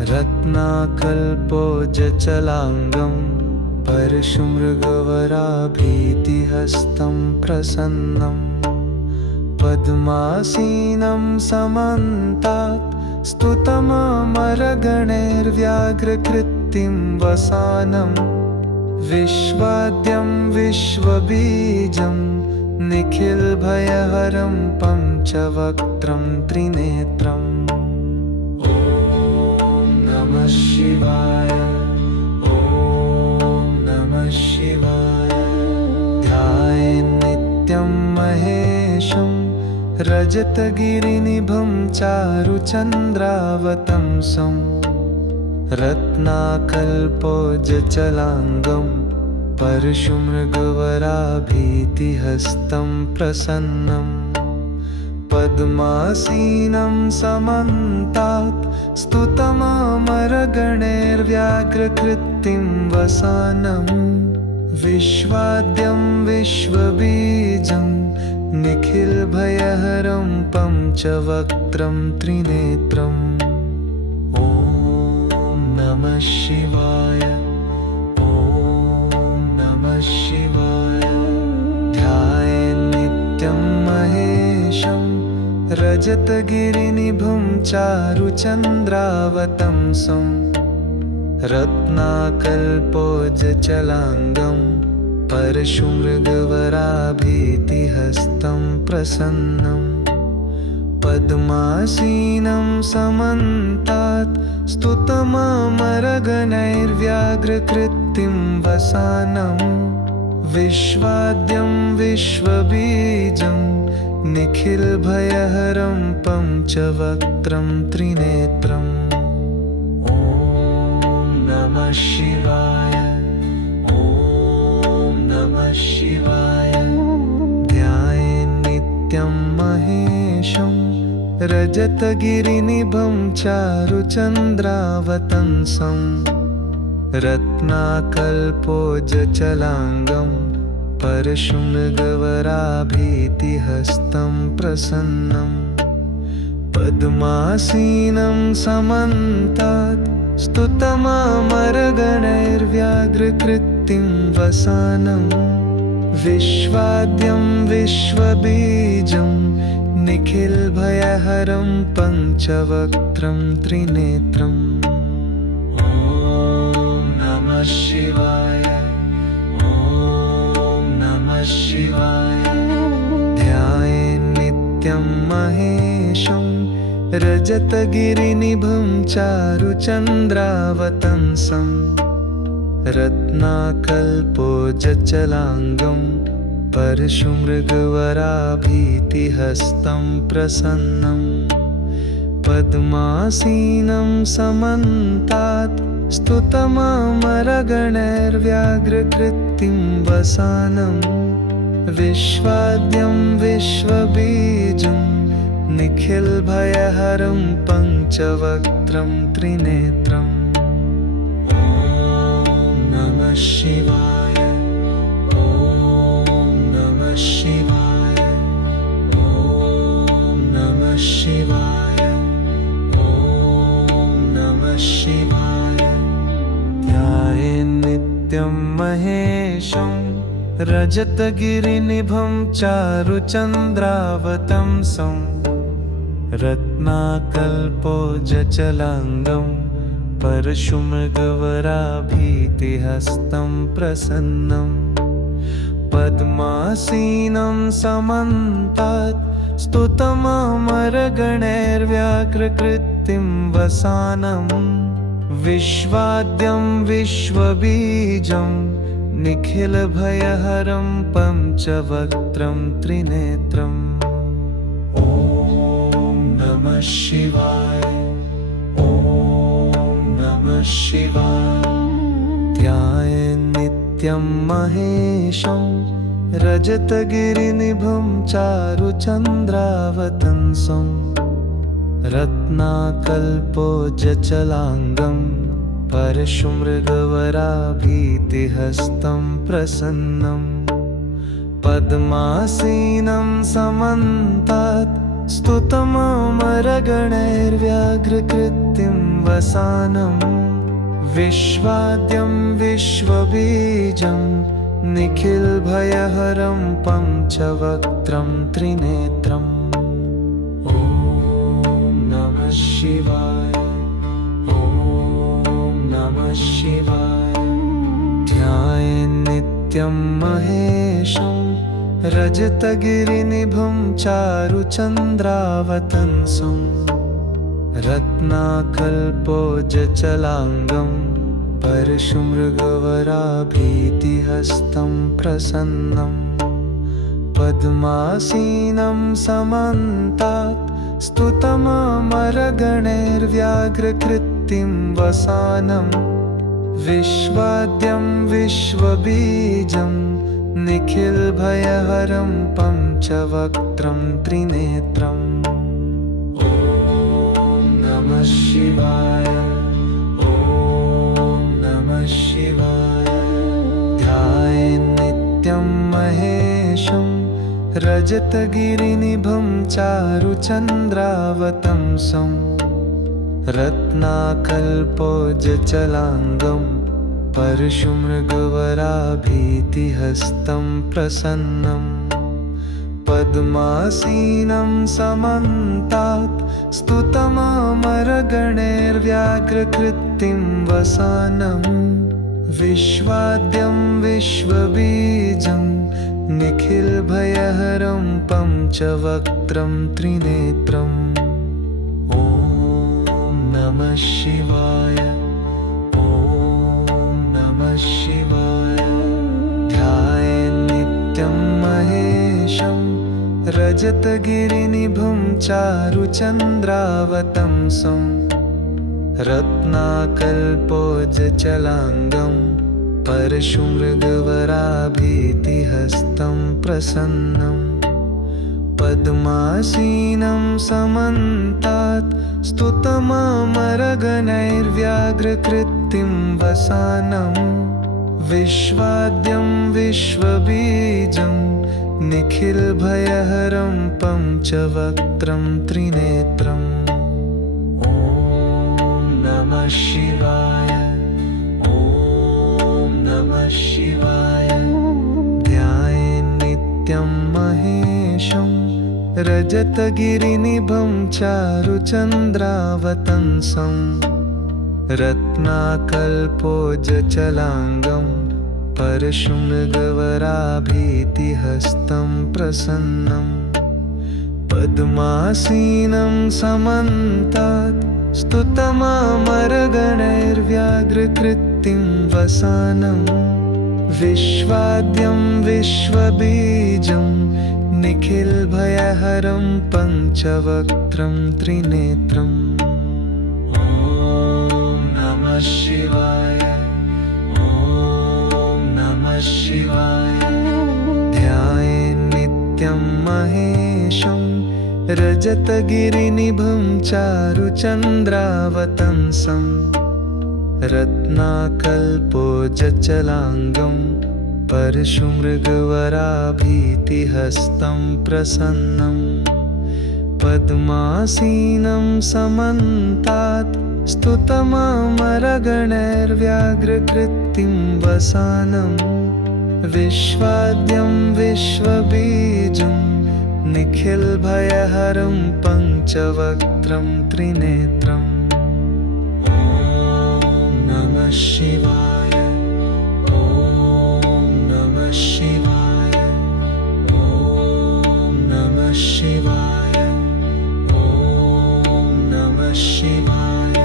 रत्नाकल्पोज्जलाङ्गं परशुमृगवराभीतिहस्तं प्रसन्नं। पद्मासीनं समन्तात् स्तुतममरगणैर्व्याघ्रकृतिं वसानं। विश्वाद्यं विश्वबीजं निखिलभयहरं पञ्चवक्त्रं त्रिनेत्रम्। ॐ नमः शिवाय, ॐ नमः शिवाय। ध्यायेन्नित्यं महेशं रजतगिरिनिभं चारुचन्द्रावतंसं। रत्नाकल्पोज्जलाङ्गं परशुमृगवराभीतिहस्तं प्रसन्नं। पद्मासीनं समन्तात् स्तुतममरगणैर्व्याघ्रकृतिं वसानं। विश्वाद्यं विश्वबीजं निखिलभयहरं पञ्चवक्त्रं त्रिनेत्रम्। ॐ नमः शिवाय, ॐ नमः शिवाय। ध्यायेन्नित्यं महेशं रजतगिरिनिभं चारुचन्द्रावतंसं। रत्नाकल्पोज्जलाङ्गं परशुमृगवराभीतिहस्तं प्रसन्नं। पद्मासीनं समन्तात् स्तुतममरगणैर्व्याघ्रकृतिं वसानं। विश्वाद्यं विश्वबीजं निखिलभयहरं पञ्चवक्त्रं त्रिनेत्रम्। ॐ नमः शिवाय, ॐ नमः शिवाय। ध्यायेन्नित्यं महेशं रजतगिरिनिभं चारुचन्द्रावतंसं। रत्नाकल्पोज्जलाङ्गं परशुमृगवराभीतिहस्तं प्रसन्नं। पद्मासीनं समन्तात् स्तुतममरगणैर्व्याघ्रकृतिं वसानं। विश्वाद्यं विश्वबीजं निखिलभयहरं पञ्चवक्त्रं त्रिनेत्रम्। ॐ नमः शिवाय, ॐ नमः शिवाय। ध्यायेन्नित्यं महेशं रजतगिरिनिभं चारुचन्द्रावतंसं। रत्नाकल्पोज्जलाङ्गं परशुमृगवराभीतिहस्तं प्रसन्नं। पद्मासीनं समन्तात् स्तुतममरगणैर्व्याघ्रकृतिं वसानं। विश्वाद्यं विश्वबीजं निखिलभयहरं पञ्चवक्त्रं त्रिनेत्रम्। ॐ नमः शिवाय, ॐ नमः शिवाय, ॐ नमः शिवाय, ॐ नमः शिवाय। ध्यायेन्नित्यं महेशं रजतगिरिनिभं चारुचन्द्रावतंसं रत्नाकल्पोज्जलाङ्गं परशुमृगवराभीतिहस्तं प्रसन्नम् पद्मासीनं समन्तात् स्तुतममरगणैर्व्याघ्रकृतिं वसानम् विश्वाद्यं विश्वबीजं निखिलभयहरं पञ्चवक्त्रं त्रिनेत्रम् ॐ नमः शिवाय ॐ नमः शिवाय ध्यायेन्नित्यं महेशं रजतगिरिनिभं चारुचन्द्रावतंसं रत्नाकल्पोज्जलाङ्गं परशुमृगवराभीतिहस्तं प्रसन्नं पद्मासीनं समन्तात् स्तुतममरगणैर्व्याघ्रकृतिं वसानम् विश्वाद्यं विश्वबीजं निखिलभयहरं पञ्चवक्त्रं त्रिनेत्रम् ॐ नमः शिवाय ॐ नमः शिवाय ध्यायेन्नित्यं महेशं रजतगिरिनिभं चारुचन्द्रावतंसं रत्नाकल्पोज्जलाङ्गं परशुमृगवराभीतिहस्तं प्रसन्नं पद्मासीनं समन्तात् स्तुतममरगणैर्व्याघ्रकृतिं वसानम् विश्वाद्यं विश्वबीजं निखिलभयहरं पञ्चवक्त्रं त्रिनेत्रम् ॐ नमः शिवाय ॐ नमः शिवाय ध्यायेन्नित्यं महेशं रजतगिरिनिभं चारुचन्द्रावतंसं रत्नाकल्पोज्जलाङ्गं परशुमृगवराभीतिहस्तं प्रसन्नं पद्मासीनं समन्तात् स्तुतममरगणैर्व्याघ्रकृतिं वसानम् विश्वाद्यं विश्वबीजं निखिलभयहरं पञ्चवक्त्रं त्रिनेत्रम् ॐ नमः शिवाय ॐ नमः शिवाय ध्यायेन्नित्यं महेशं रजतगिरिनिभं चारुचन्द्रावतंसं रत्नाकल्पोज्जलाङ्गं परशुमृगवराभीतिहस्तं प्रसन्नं पद्मासीनं समन्तात् स्तुतममरगणैर्व्याघ्रकृतिं वसानम् विश्वाद्यं विश्वबीजं निखिलभयहरं पञ्चवक्त्रं त्रिनेत्रम् ॐ नमः शिवाय ॐ नमः शिवाय ध्यायेन्नित्यं महेशं रजतगिरिनिभं चारुचन्द्रावतंसं रत्नाकल्पोज्जलाङ्गं परशुमृगवराभीतिहस्तं प्रसन्नं पद्मासीनं समन्तात् स्तुतममरगणैर्व्याघ्रकृतिं वसानम् विश्वाद्यं विश्वबीजं निखिलभयहरं पञ्चवक्त्रं त्रिनेत्रम् ॐ नमः शिवाय ॐ नमः शिवाय ध्यायेन्नित्यं महेशं रजतगिरिनिभं चारुचन्द्रावतंसं रत्नाकल्पोज्जलाङ्गं परशुमृगवराभीतिहस्तं प्रसन्नं पद्मासीनं समन्तात् स्तुतममरगणैर्व्याघ्रकृतिं वसानम् विश्वाद्यं विश्वबीजं निखिलभयहरं पञ्चवक्त्रं त्रिनेत्रम् ॐ नमः शिवाय। ॐ नमः शिवाय। ॐ नमः शिवाय। ॐ नमः शिवाय।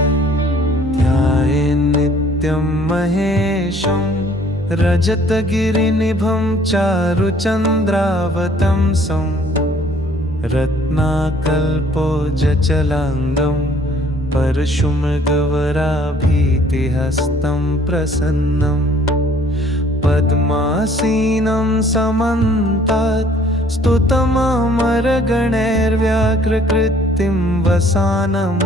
ध्यायेन्नित्यं महेशं रजतगिरिनिभं चारुचन्द्रावतंसं रत्नाकल्पोजचलाङ्गं परशुमृगवराभीतिहस्तं प्रसन्नं पद्मासीनं समन्तात् स्तुतममरगणैर्व्याघ्रकृतिं वसानं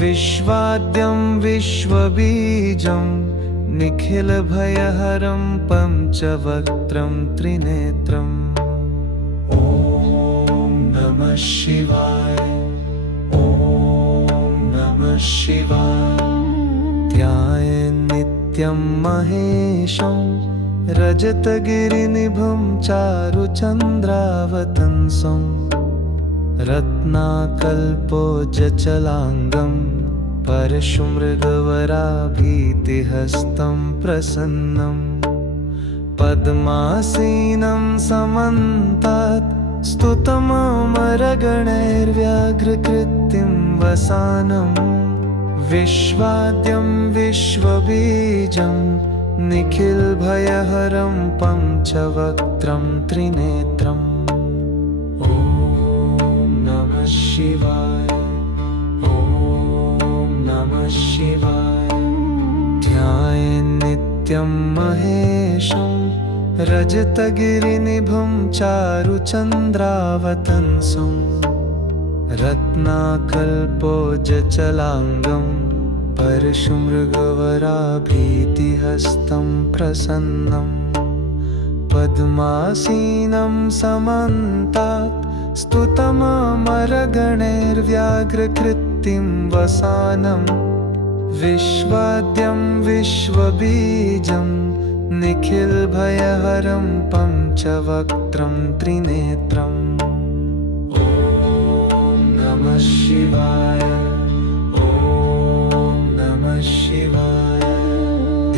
विश्वाद्यं विश्वबीजं निखिलभयहरं पञ्चवक्त्रं त्रिनेत्रम् ॐ नमः शिवाय। ॐ नमः शिवाय। ध्यायेन्नित्यं महेशं रजतगिरिनिभं चारुचन्द्रावतंसं रत्नाकल्पोजचलाङ्गं परशुमृगवराभीतिहस्तं प्रसन्नं पद्मासीनं समन्तात् स्तुतममरगणैर्व्याघ्रकृतिं वसानं विश्वाद्यं विश्वबीजं निखिलभयहरं पञ्चवक्त्रं त्रिनेत्रम् ॐ नमः शिवाय। ॐ नमः शिवाय। ध्यायेन्नित्यं महेशं रजतगिरिनिभं चारुचन्द्रावतंसं रत्नाकल्पोजचलाङ्गं परशुमृगवराभीतिहस्तं प्रसन्नं पद्मासीनं समन्तात् स्तुतममरगणैर्व्याघ्रकृतिं वसानं विश्वाद्यं विश्वबीजं निखिलभयहरं पञ्चवक्त्रं त्रिनेत्रम् ॐ नमः शिवाय। ॐ नमः शिवाय।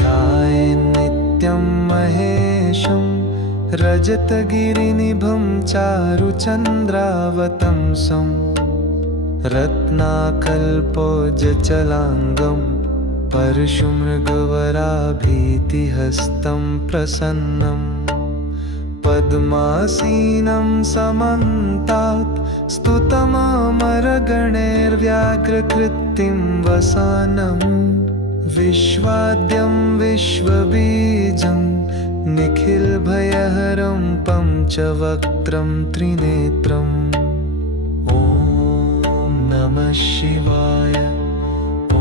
ध्यायेन्नित्यं महेशं रजतगिरिनिभं चारुचन्द्रावतंसं रत्नाकल्पोजचलाङ्गं परशुमृगवराभीतिहस्तं प्रसन्नं पद्मासीनं समन्तात् स्तुतममरगणैर्व्याघ्रकृतिं वसानं विश्वाद्यं विश्वबीजं निखिलभयहरं पञ्चवक्त्रं त्रिनेत्रम् ॐ नमः शिवाय। ॐ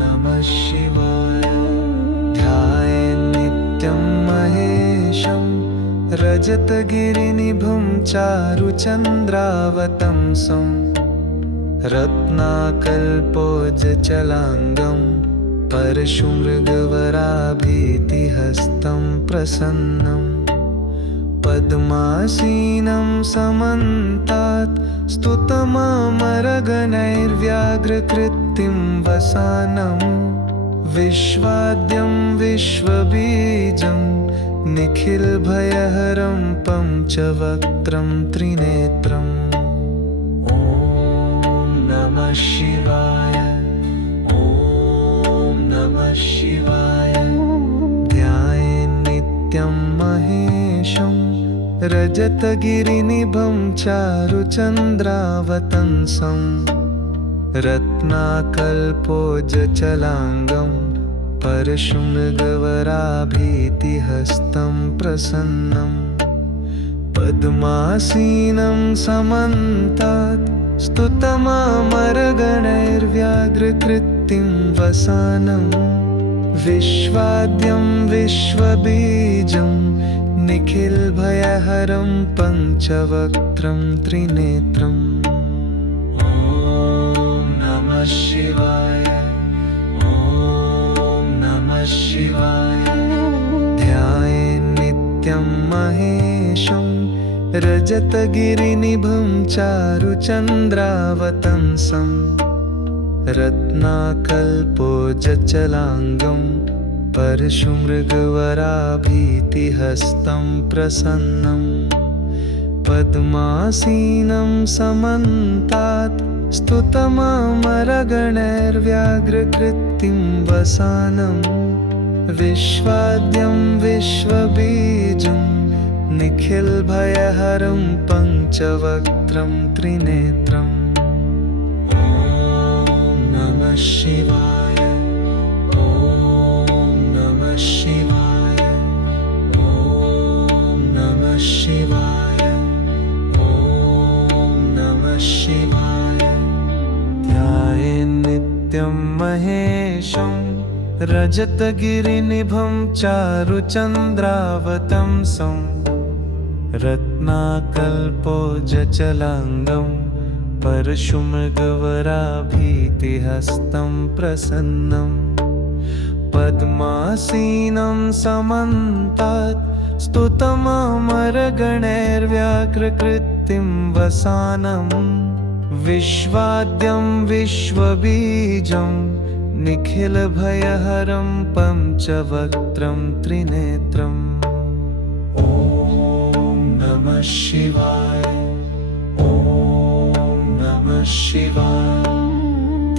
नमः शिवाय। ध्यायेन्नित्यं महेशं रजतगिरिनिभं चारुचन्द्रावतंसं रत्नाकल्पोजचलाङ्गं परशुमृगवराभीतिहस्तं प्रसन्नं पद्मासीनं समन्तात् स्तुतममरगणैर्व्याघ्रकृतिं वसानं विश्वाद्यं विश्वबीजं निखिलभयहरं पञ्चवक्त्रं त्रिनेत्रम् ॐ नमः शिवाय। ॐ नमः शिवाय। ध्यायेन्नित्यं महेशं रजतगिरिनिभं चारुचन्द्रावतंसं रत्नाकल्पोजचलाङ्गं परशुमृगवराभीतिहस्तं प्रसन्नं पद्मासीनं समन्तात् स्तुतममरगणैर्व्याघ्रकृतिं वसानं विश्वाद्यं विश्वबीजं निखिलभयहरं पञ्चवक्त्रं त्रिनेत्रम् ॐ नमः शिवाय। ॐ नमः शिवाय। ध्याये रजतगिरिनिभं चारुचन्द्रावतंसं रत्नाकल्पोज्जलाङ्गं परशुमृगवराभीतिहस्तं प्रसन्नं पद्मासीनं समन्तात् स्तुतममरगणैर्व्याघ्रकृतिं वसानं विश्वाद्यं विश्वबीजं निखिलभयहरं पञ्चवक्त्रं त्रिनेत्रम् ॐ नमः शिवाय ॐ नमः शिवाय ॐ नमः शिवाय ॐ नमः शिवाय ध्यायेन्नित्यं महेशं रजतगिरिनिभं चारुचन्द्रावतंसं रत्नाकल्पोज्जलाङ्गं परशुमृगवराभीतिहस्तं प्रसन्नं पद्मासीनं समन्तात् स्तुतममरगणैर्व्याघ्रकृतिं वसानं विश्वाद्यं विश्वबीजं निखिलभयहरं पञ्चवक्त्रं त्रिनेत्रम् ॐ नमः शिवाय ॐ नमः शिवाय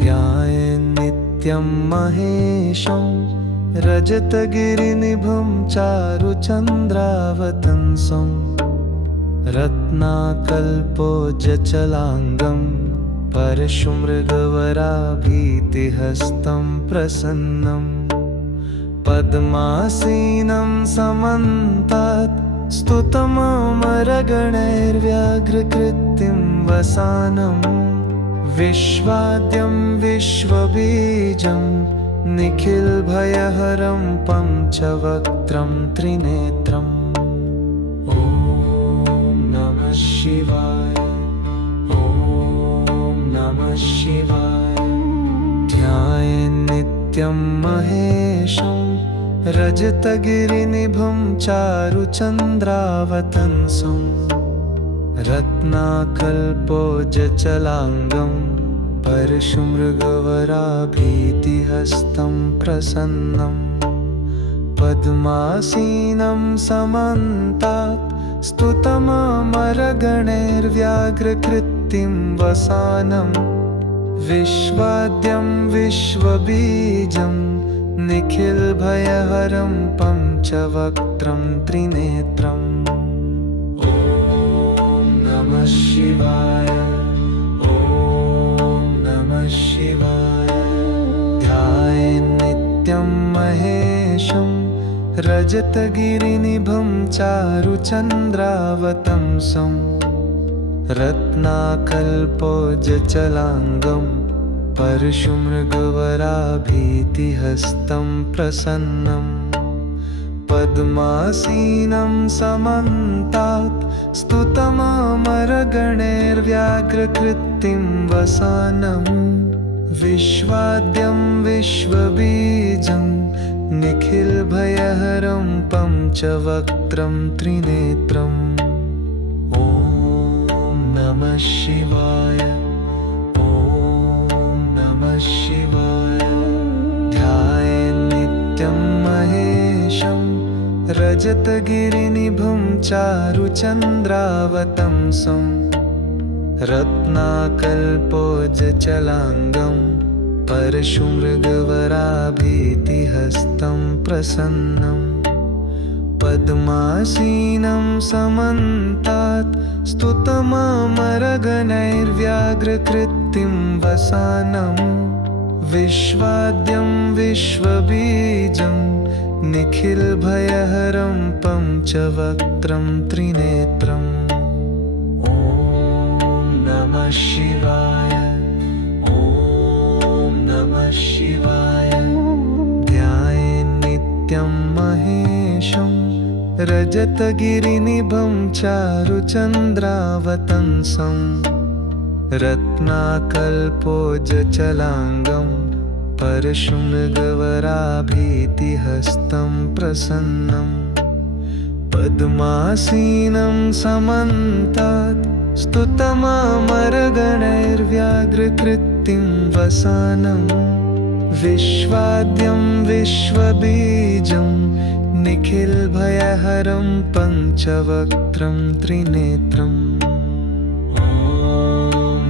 ध्यायेन्नित्यं महेशं रजतगिरिनिभं चारुचन्द्रावतंसं रत्नाकल्पोज्जलाङ्गं परशुमृगवराभीतिहस्तं प्रसन्नं पद्मासीनं समन्तात् स्तुतममरगणैर्व्याघ्रकृतिं वसानं विश्वाद्यं विश्वबीजं निखिलभयहरं पञ्चवक्त्रं त्रिनेत्रम् ॐ नमः शिवाय ॐ नमः शिवाय ध्यायेन्नित्यं महेशं रजतगिरिनिभं चारुचन्द्रावतंसं रत्नाकल्पोज्जलाङ्गं परशुमृगवराभीतिहस्तं प्रसन्नं पद्मासीनं समन्तात् स्तुतममरगणैर्व्याघ्रकृतिं वसानं विश्वाद्यं विश्वबीजं निखिलभयहरं पञ्चवक्त्रं त्रिनेत्रम् ॐ नमः शिवाय ॐ नमः शिवाय ध्यायेन्नित्यं महेशं रजतगिरिनिभं चारुचन्द्रावतंसं रत्नाकल्पोज्जलाङ्गं परशुमृगवराभीतिहस्तं प्रसन्नं पद्मासीनं समन्तात् स्तुतममरगणैर्व्याघ्रकृतिं वसानं विश्वाद्यं विश्वबीजं निखिलभयहरं पञ्चवक्त्रं त्रिनेत्रम् ॐ नमः शिवाय ॐ नमः शिवाय ध्यायेन्नित्यं महेशं रजतगिरिनिभं चारुचन्द्रावतंसं रत्नाकल्पोज्जलाङ्गं परशुमृगवराभीतिहस्तं प्रसन्नं पद्मासीनं समन्तात् स्तुतममरगणैर्व्याघ्रकृतिं वसानं विश्वाद्यं विश्वबीजं निखिलभयहरं पञ्चवक्त्रं त्रिनेत्रम् ॐ नमः शिवाय ॐ नमः शिवाय ध्यायेन्नित्यं महेशं रजतगिरिनिभं चारुचन्द्रावतंसं रत्नाकल्पोज्जलाङ्गं परशुमृगवराभीतिहस्तं प्रसन्नं पद्मासीनं समन्तात् स्तुतममरगणैर्व्याघ्रकृतिं वसानं विश्वाद्यं विश्वबीजं निखिलभयहरं पञ्चवक्त्रं त्रिनेत्रम् ॐ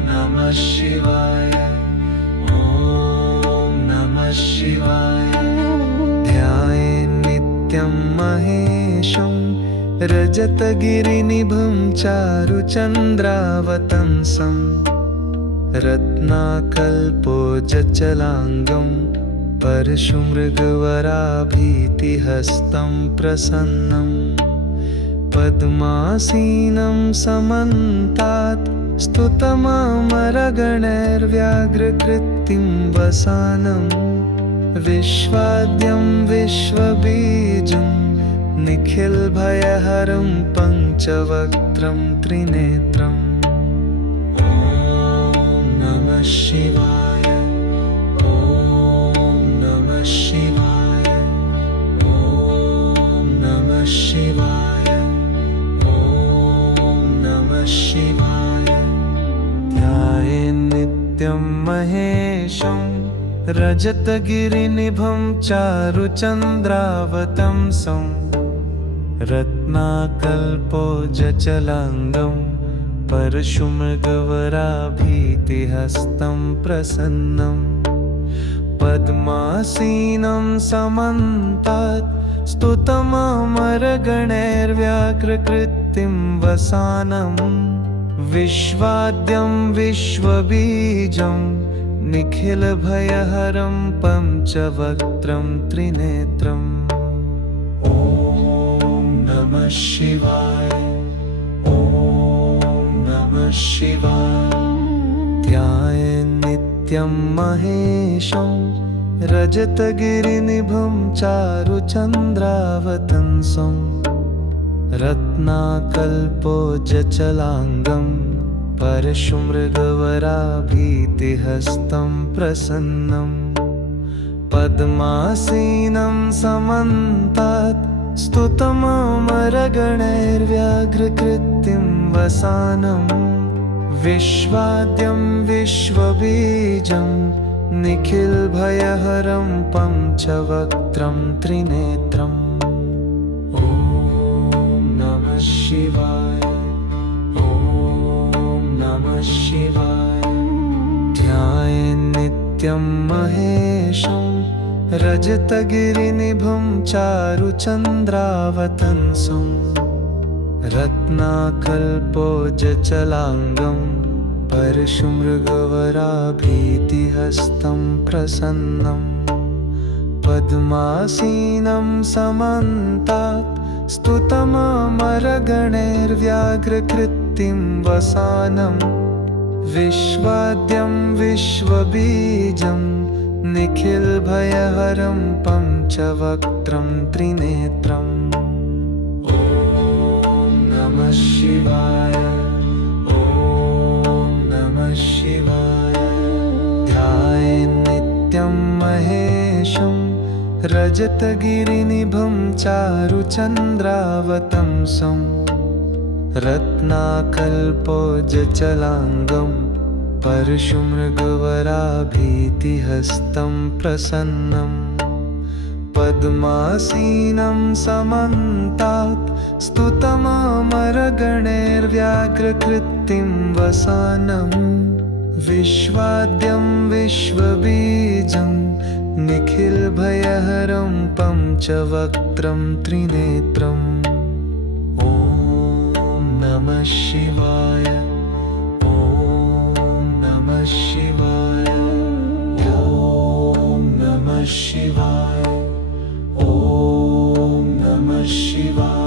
नमः शिवाय, ॐ नमः शिवाय। ध्यायेन्नित्यं महेशं रजतगिरिनिभं चारुचन्द्रावतंसं रत्नाकल्पोज्जलाङ्गं परशुमृगवराभीतिहस्तं प्रसन्नं पद्मासीनं समन्तात् स्तुतममरगणैर्व्याघ्रकृतिं वसानं विश्वाद्यं विश्वबीजं निखिलभयहरं पञ्चवक्त्रं त्रिनेत्रम् ॐ नमः शिवाय, ॐ नमः शिवाय, ॐ नमः शिवाय, ॐ नमः शिवाय। ध्यायेन्नित्यं महेशं रजतगिरिनिभं चारुचन्द्रावतंसं रत्नाकल्पोज्जलाङ्गं परशुमृगवराभीतिहस्तं प्रसन्नं पद्मासीनं समन्तात् स्तुतममरगणैर्व्याघ्रकृतिं वसानं विश्वाद्यं विश्वबीजं निखिलभयहरं पञ्चवक्त्रं त्रिनेत्रम् ॐ नमः शिवाय, ॐ नमः शिवाय। ध्यायेन्नित्यं महेशं रजतगिरिनिभं चारुचन्द्रावतंसं रत्नाकल्पोज्जलाङ्गं परशुमृगवराभीतिहस्तं प्रसन्नं पद्मासीनं समन्तात् स्तुतममरगणैर्व्याघ्रकृतिं वसानं विश्वाद्यं विश्वबीजं निखिलभयहरं पञ्चवक्त्रं त्रिनेत्रम् ॐ नमः शिवाय, ॐ नमः शिवाय। ध्यायेन्नित्यं महेशं रजतगिरिनिभं चारुचन्द्रावतंसं रत्नाकल्पोज्जलाङ्गं परशुमृगवराभीतिहस्तं प्रसन्नं पद्मासीनं समन्तात् स्तुतममरगणैर्व्याघ्रकृतिं वसानं विश्वाद्यं विश्वबीजं निखिलभयहरं पञ्चवक्त्रं त्रिनेत्रम् ॐ नमः शिवाय, ॐ नमः शिवाय। ध्यायेन्नित्यं महेशं रजतगिरिनिभं चारुचन्द्रावतंसं रत्नाकल्पोज्जलाङ्गं परशुमृगवराभीतिहस्तं प्रसन्नं पद्मासीनं समन्तात् स्तुतममरगणैर्व्याघ्रकृतिं वसानं विश्वाद्यं विश्वबीजं निखिलभयहरं पञ्चवक्त्रं त्रिनेत्रम् ॐ नमः शिवाय, ॐ नमः शिवाय, ॐ नमः शिवाय, ॐ नमः शिवाय।